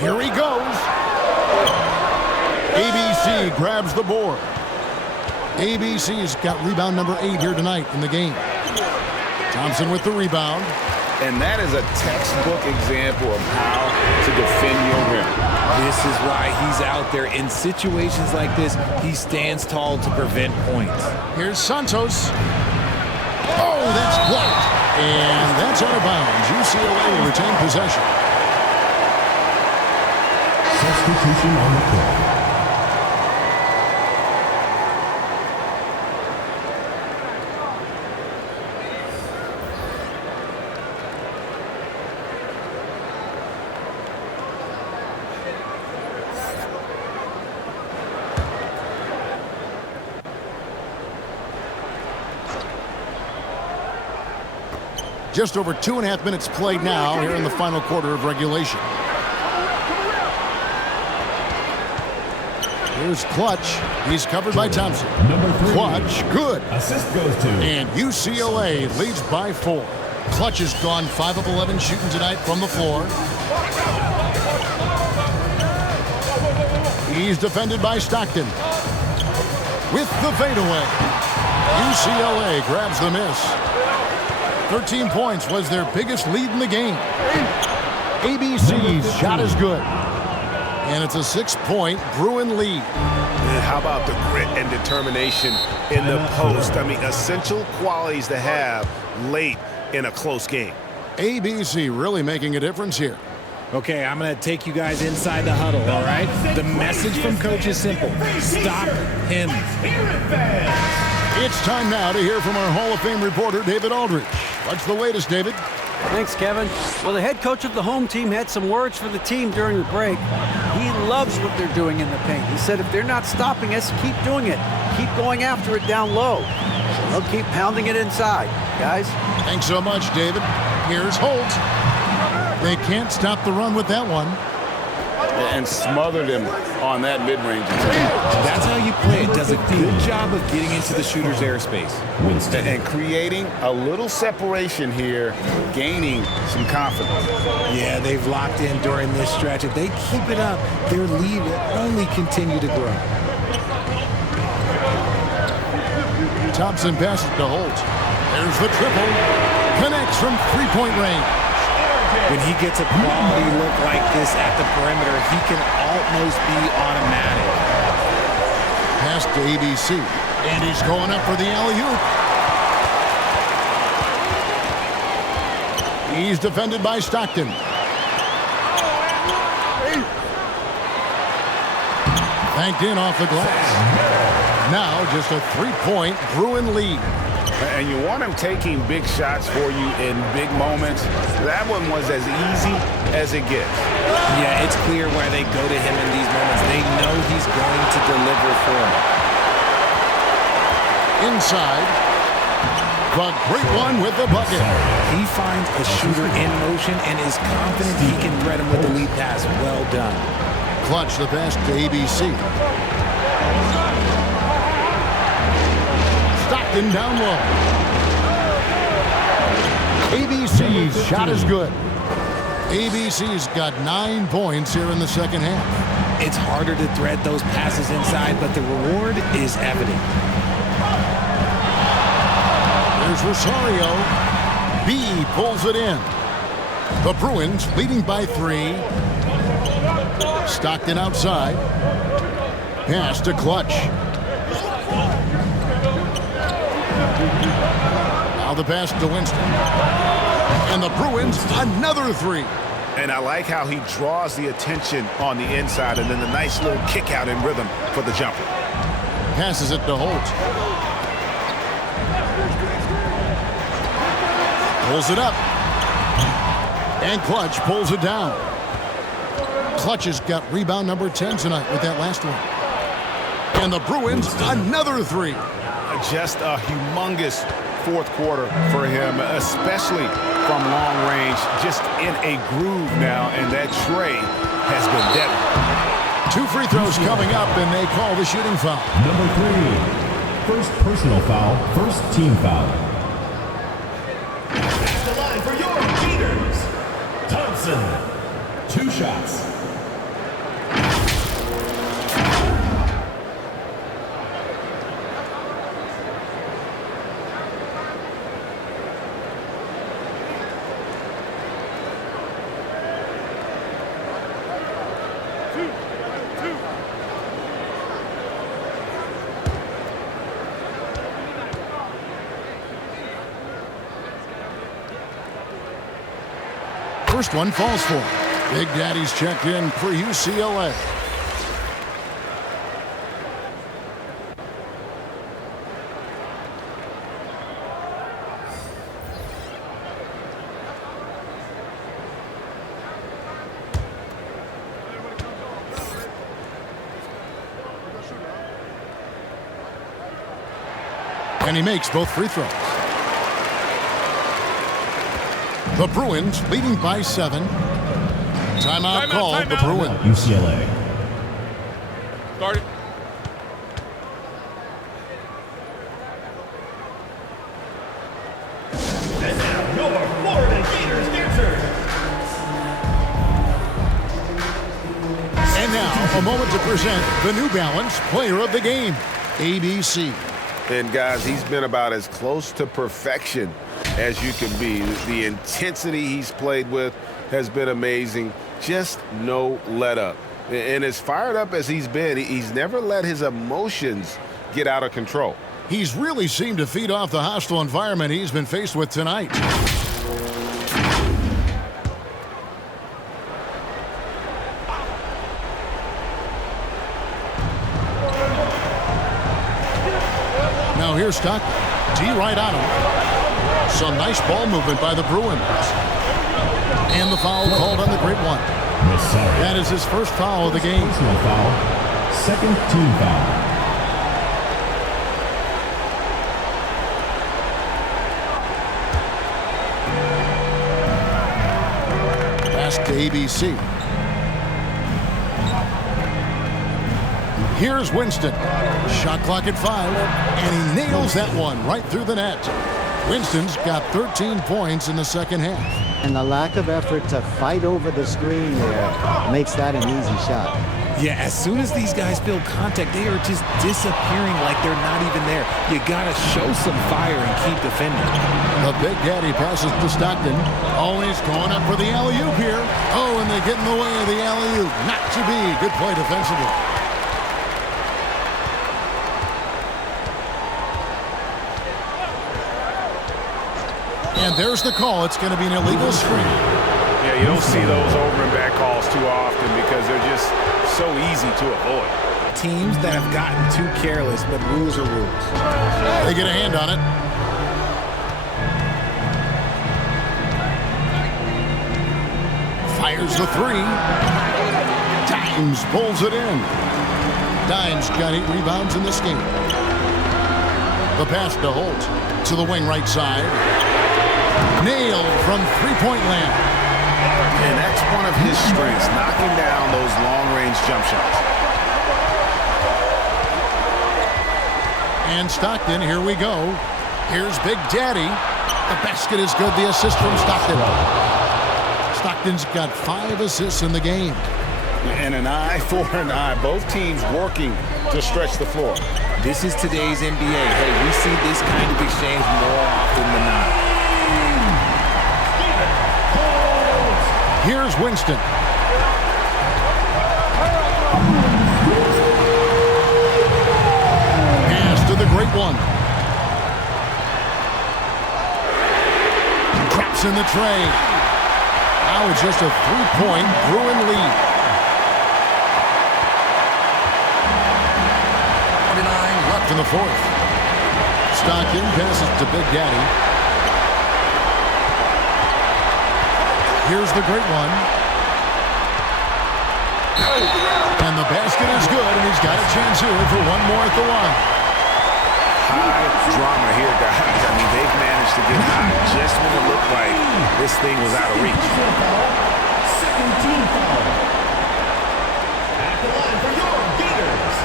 Here he goes. ABC grabs the board. ABC's got rebound number 8 here tonight in the game. Thompson with the rebound. And that is a textbook example of how to defend your rim. This is why he's out there. In situations like this, he stands tall to prevent points. Here's Santos. Oh, that's blocked. And that's out of bounds. UCLA will retain possession. Substitution on the court. Just over 2.5 minutes played now here in the final quarter of regulation. Here's Clutch. He's covered by Thompson. Number 3. Clutch, good. Assist goes to. And UCLA leads by 4. Clutch has gone 5 of 11 shooting tonight from the floor. He's defended by Stockton. With the fadeaway. UCLA grabs the miss. 13 points was their biggest lead in the game. ABC's shot is good. And it's a 6-point Bruin lead. And how about the grit and determination in the post? I mean, essential qualities to have late in a close game. ABC really making a difference here. Okay, I'm going to take you guys inside the huddle, all right? The message from Coach is simple. Stop him. It's time now to hear from our Hall of Fame reporter, David Aldridge. What's the latest, David? Thanks, Kevin. Well, the head coach of the home team had some words for the team during the break. He loves what they're doing in the paint. He said if they're not stopping us, keep doing it. Keep going after it down low. So they'll keep pounding it inside, guys. Thanks so much, David. Here's Holt. They can't stop the run with that one. And smothered him on that mid-range. That's how you play it. Does a good job of getting into the shooter's airspace. And creating a little separation here, gaining some confidence. Yeah, they've locked in during this stretch. If they keep it up, their lead will only continue to grow. Thompson passes to Holt. There's the triple. Connects from three-point range. When he gets a quality look like this at the perimeter, he can almost be automatic. Pass to ABC. And he's going up for the alley-oop. He's defended by Stockton. Banked in off the glass. Now just a 3-point Bruin lead. And you want him taking big shots for you in big moments. That one was as easy as it gets. Yeah, it's clear why they go to him in these moments. They know he's going to deliver for them. Inside. The great one with the bucket. He finds a shooter in motion and is confident he can thread him with the lead pass. Well done. Clutch the pass to ABC. Stockton down low. ABC's shot is good. ABC's got 9 points here in the second half. It's harder to thread those passes inside, but the reward is evident. There's Rosario. B pulls it in. The Bruins leading by 3. Stockton outside. Pass to Clutch. Now the pass to Winston. And the Bruins, another 3. And I like how he draws the attention on the inside and then the nice little kick out in rhythm for the jumper. Passes it to Holt. Pulls it up. And Clutch pulls it down. Clutch has got rebound number 10 tonight with that last one. And the Bruins, another three. Just a humongous fourth quarter for him, especially from long range, just in a groove now, and that tray has been deadly. 2 free throws coming up, and they call the shooting foul. Number 3, first personal foul, first team foul. At the line for your Gators, Thompson. 2 shots. First one falls for him. Big Daddy's checked in for UCLA. And he makes both free throws. The Bruins leading by 7. Timeout called. The Bruins. UCLA. Start it. And now your Florida Gators dancers. And now a moment to present the New Balance Player of the Game, ABC. And guys, he's been about as close to perfection as you can be. The intensity he's played with has been amazing. Just no let up. And as fired up as he's been, he's never let his emotions get out of control. He's really seemed to feed off the hostile environment he's been faced with tonight. Now here's Stockton. D right on him. Some nice ball movement by the Bruins. And the foul called on the great one. That is his first foul of the game. Personal foul, second team foul. Pass to ABC. Here's Winston. Shot clock at 5, and he nails that one right through the net. Winston's got 13 points in the second half. And the lack of effort to fight over the screen there makes that an easy shot. Yeah, as soon as these guys feel contact, they are just disappearing like they're not even there. You gotta show some fire and keep defending. The Big Daddy passes to Stockton. Always going up for the alley-oop here. Oh, and they get in the way of the alley-oop. Not to be. Good play defensively. And there's the call. It's going to be an illegal screen. Yeah, you don't see those over and back calls too often because they're just so easy to avoid. Teams that have gotten too careless, but rules are rules. They get a hand on it. Fires the 3. Dimes pulls it in. Dimes got 8 rebounds in this game. The pass to Holt to the wing right side. Nailed from three-point land. And that's one of his strengths, knocking down those long-range jump shots. And Stockton, here we go. Here's Big Daddy. The basket is good. The assist from Stockton. Stockton's got 5 assists in the game. And an eye for an eye. Both teams working to stretch the floor. This is today's NBA. Hey, we see this kind of exchange more often than not. Here's Winston. Pass to the great one. Drops in the tray. Now it's just a 3-point Bruin lead. 29 left in the fourth. Stockton passes to Big Daddy. Here's the great one. And the basket is good, and he's got a chance here for one more at the line. High drama here, guys. I mean, they've managed to get hot just when it looked like this thing was out of reach. Second team foul. At the line for your Gators.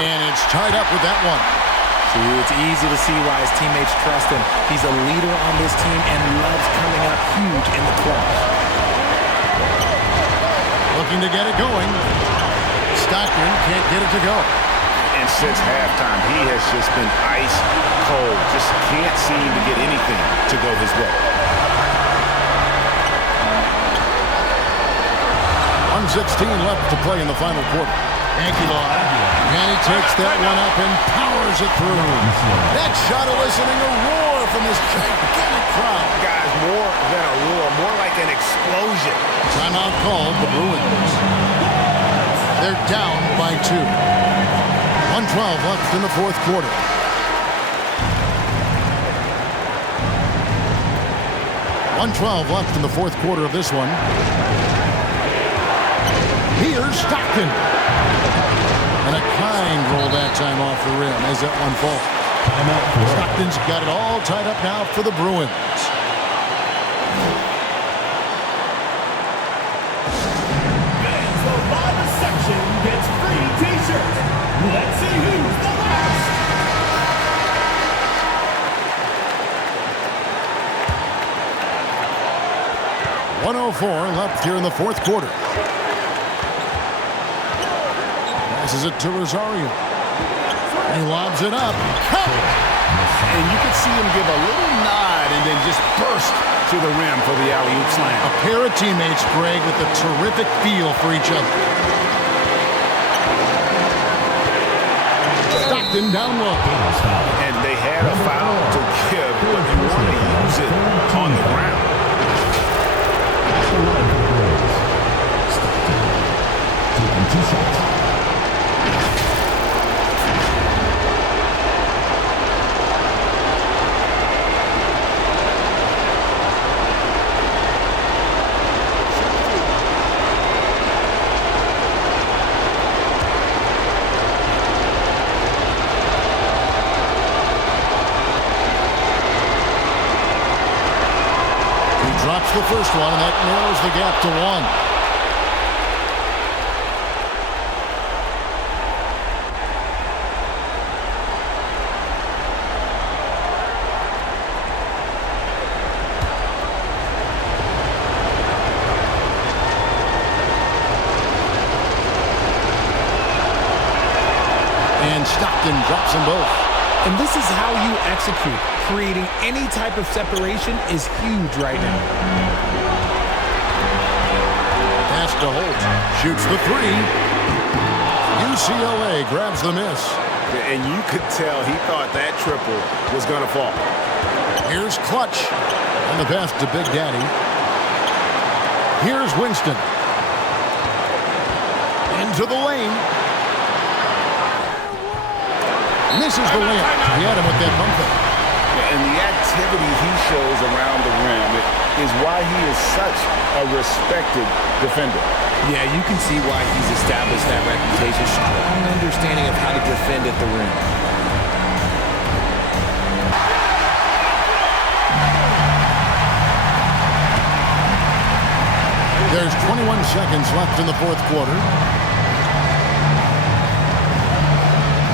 And it's tied up with that one. See, it's easy to see why his teammates trust him. He's a leader on this team and loves coming up huge in the clutch. Looking to get it going. Stockton can't get it to go. And since halftime, he has just been ice cold. Just can't seem to get anything to go his way. 1:16 left to play in the final quarter. And he takes that one up and powers it through. That shot eliciting a roar from this gigantic crowd. Guys, more than a roar, more like an explosion. Timeout called, the Bruins. They're down by 2. 1:12 left in the fourth quarter. .112 left in the fourth quarter of this one. Here's Stockton. And a kind roll that time off the rim as that one falls. Stockton's got it all tied up now for the Bruins. Fans of the section gets free t-shirts. Let's see who's the last. .104 left here in the fourth quarter. Passes it to Rosario. He lobs it up. And you can see him give a little nod and then just burst to the rim for the alley-oop slam. A pair of teammates, Greg, with a terrific feel for each other. Stockton down low. And they had a foul to give, but you want to use it on the ground. Taking 2 shots. Drops the first one, and that narrows the gap to 1. And Stockton drops them both. And this is how you execute. Creating any type of separation is huge right now. Pass to Holt. Shoots the 3. UCLA grabs the miss. And you could tell he thought that triple was going to fall. Here's Clutch. And the pass to Big Daddy. Here's Winston. Into the lane. Misses the layup. He had him with that bumper. And the activity he shows around the rim is why he is such a respected defender. Yeah, you can see why he's established that reputation. Strong understanding of how to defend at the rim. There's 21 seconds left in the fourth quarter.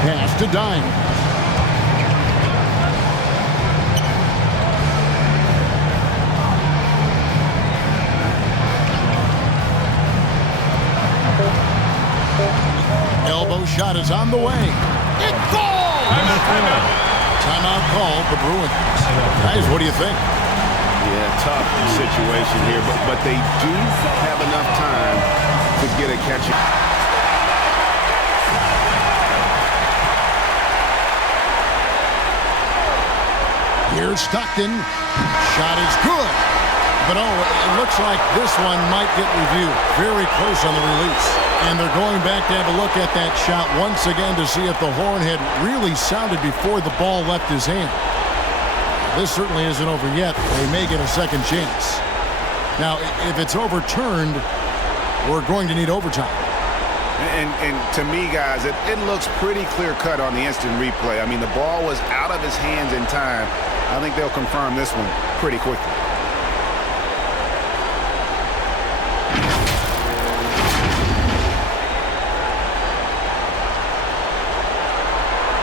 Pass to Dime. Elbow shot is on the way. It falls! Timeout called, the Bruins. Guys, what do you think? Yeah, tough situation here, but they do have enough time to get a catch. Here's Stockton. Shot is good. But it looks like this one might get reviewed. Very close on the release. And they're going back to have a look at that shot once again to see if the horn had really sounded before the ball left his hand. This certainly isn't over yet. They may get a second chance. Now, if it's overturned, we're going to need overtime. And to me, guys, it looks pretty clear-cut on the instant replay. I mean, the ball was out of his hands in time. I think they'll confirm this one pretty quickly.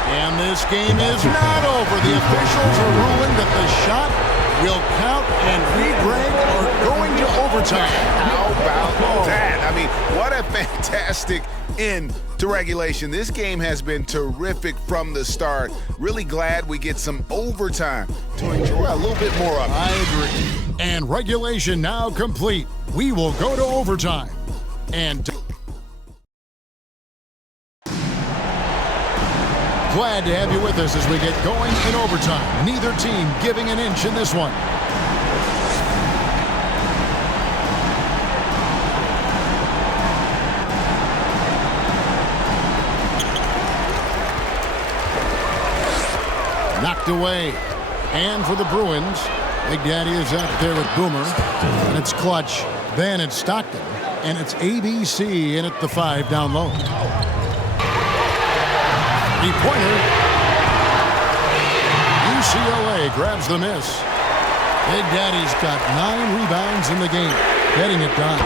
And this game is not over. The officials are ruling that the shot will count, and BRGY are going to overtime. How about that? I mean, what a fantastic end to regulation. This game has been terrific from the start. Really glad we get some overtime to enjoy a little bit more of it. I agree. And regulation now complete. We will go to overtime. And glad to have you with us as we get going in overtime. Neither team giving an inch in this one. Knocked away. And for the Bruins, Big Daddy is out there with Boomer. And it's Clutch. Then it's Stockton. And it's ABC in at the 5 down low. Three-pointer. UCLA grabs the miss. Big Daddy's got 9 rebounds in the game. Getting it done.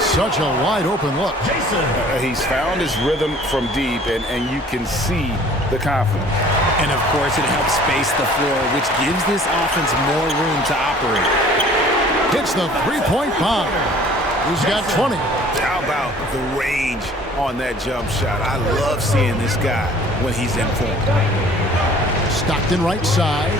Such a wide-open look. He's found his rhythm from deep, and you can see the confidence. And, of course, it helps space the floor, which gives this offense more room to operate. Hits the three-point bomb. He's got 20. How about the range on that jump shot? I love seeing this guy when he's in form. Stockton right side.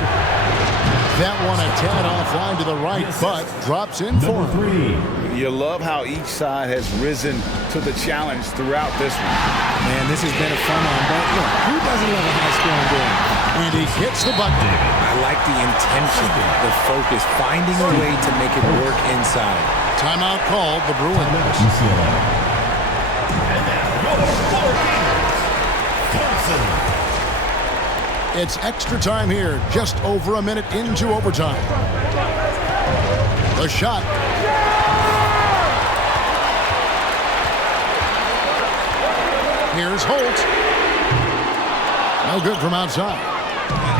That one a tad offline to the right, but drops in for him. You love how each side has risen to the challenge throughout this one. Man, this has been a fun one, but look, who doesn't love a high-scoring game? And he hits the bucket. I like the intention, the focus, finding a way to make it work inside. Timeout called, the Bruins. It's extra time here, just over a minute into overtime. The shot. Here's Holt. No good from outside.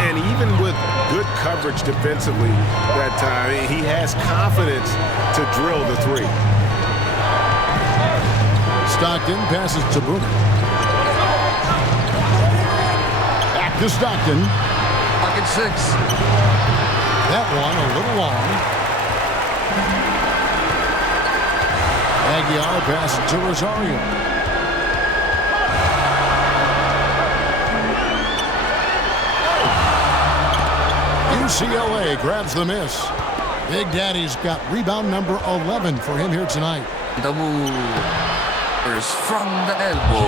And even with good coverage defensively that time, he has confidence to drill the three. Stockton passes to Boomer. Back to Stockton. Pocket 6. That one a little long. Aguiar passes to Rosario. UCLA grabs the miss. Big Daddy's got rebound number 11 for him here tonight. The move from the elbow.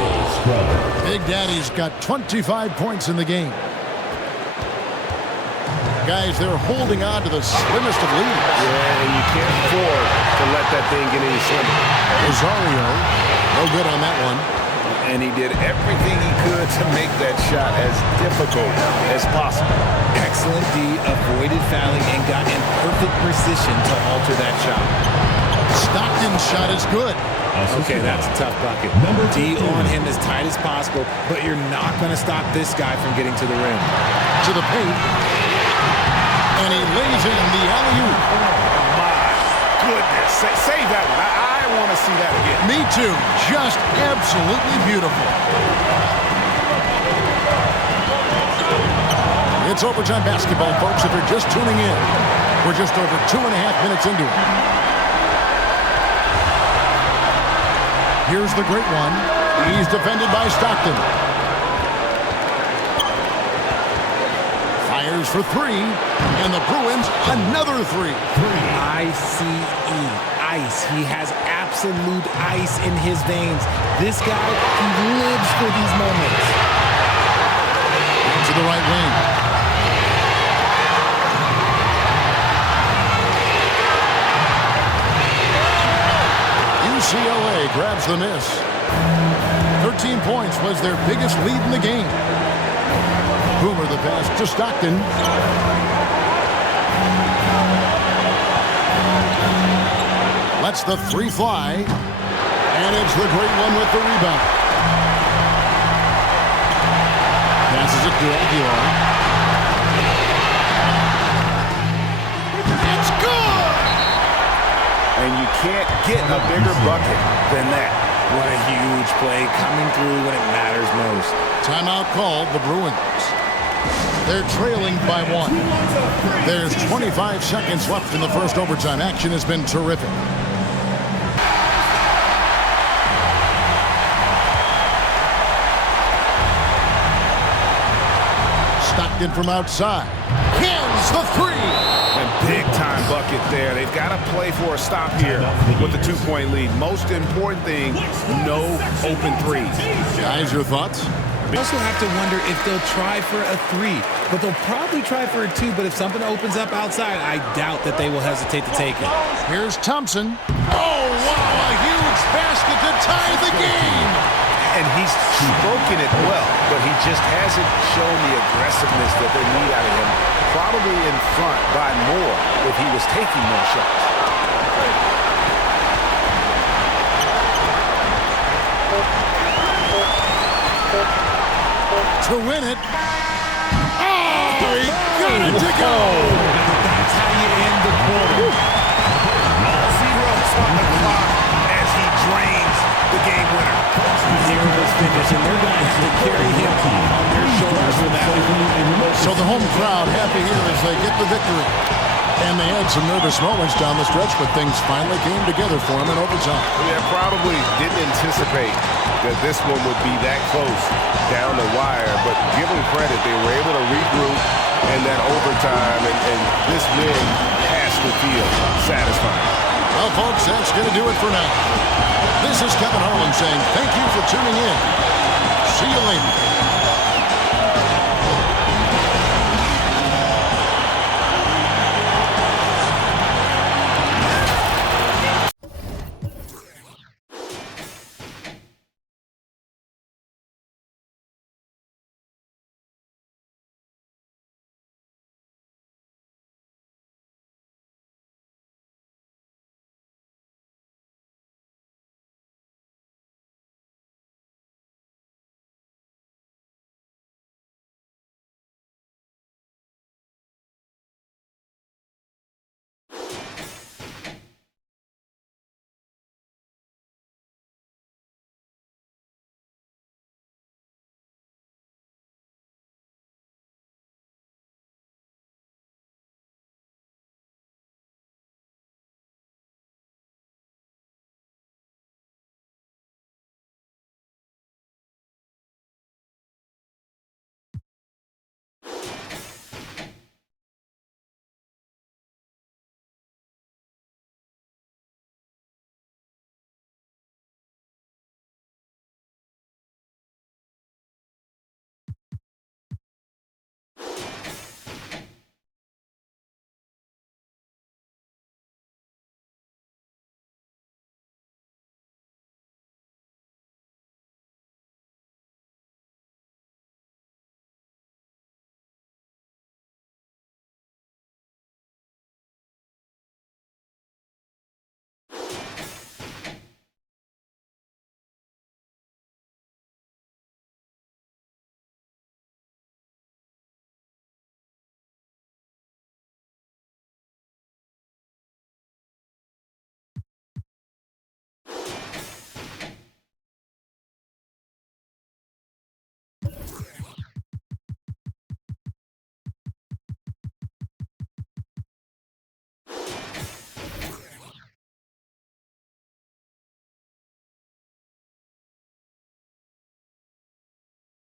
Big Daddy's got 25 points in the game. Guys, they're holding on to the slimmest of leads. Yeah, and you can't afford to let that thing get any slimmer. Rosario, no good on that one. And he did everything he could to make that shot as difficult as possible. Excellent D, avoided fouling, and got in perfect precision to alter that shot. Stockton's shot is good. Okay, that's a tough bucket. D on him as tight as possible, but you're not going to stop this guy from getting to the rim. To the paint. And he lays in the alley-oop. Oh, my goodness. Save that one. I want to see that again. Me too. Just absolutely beautiful. It's overtime basketball, folks, if you're just tuning in. We're just over 2.5 minutes into it. Here's the great one. He's defended by Stockton. Fires for 3, and the Bruins another 3. I-C-E, ice. He has absolute ice in his veins. This guy, he lives for these moments. To the right wing. There's the miss. 13 points was their biggest lead in the game. Boomer the pass to Stockton. Lets the three fly. And it's the great one with the rebound. Passes it to Aguilar. It's good! And you can't get a bigger bucket than that. What a huge play coming through when it matters most. Timeout called the Bruins. They're trailing by 1. There's 25 seconds left in the first overtime. Action has been terrific. Stockton from outside. Cans the three. And big-time bucket there. They've got to play for a stop here with the 2-point lead. Most important thing, no open threes. Guys, your thoughts? We also have to wonder if they'll try for a 3, but they'll probably try for a 2, but if something opens up outside, I doubt that they will hesitate to take it. Here's Thompson. Oh, wow, a huge basket to tie the game. And he's spoken it well, but he just hasn't shown the aggressiveness that they need out of him. Probably in front by more if he was taking more shots. To win it. Oh, he got it to go. That's how you end the quarter. 0 on the clock as he drains the game winner. Zero was finished, and they're going to have to carry him on their shoulders for that. So the home crowd happy here as they get the victory. And they had some nervous moments down the stretch, but things finally came together for them in overtime. Yeah, probably didn't anticipate that this one would be that close down the wire, but give them credit. They were able to regroup in that overtime, and this win has to feel satisfying. Well, folks, that's going to do it for now. This is Kevin Harlan saying thank you for tuning in. See you later.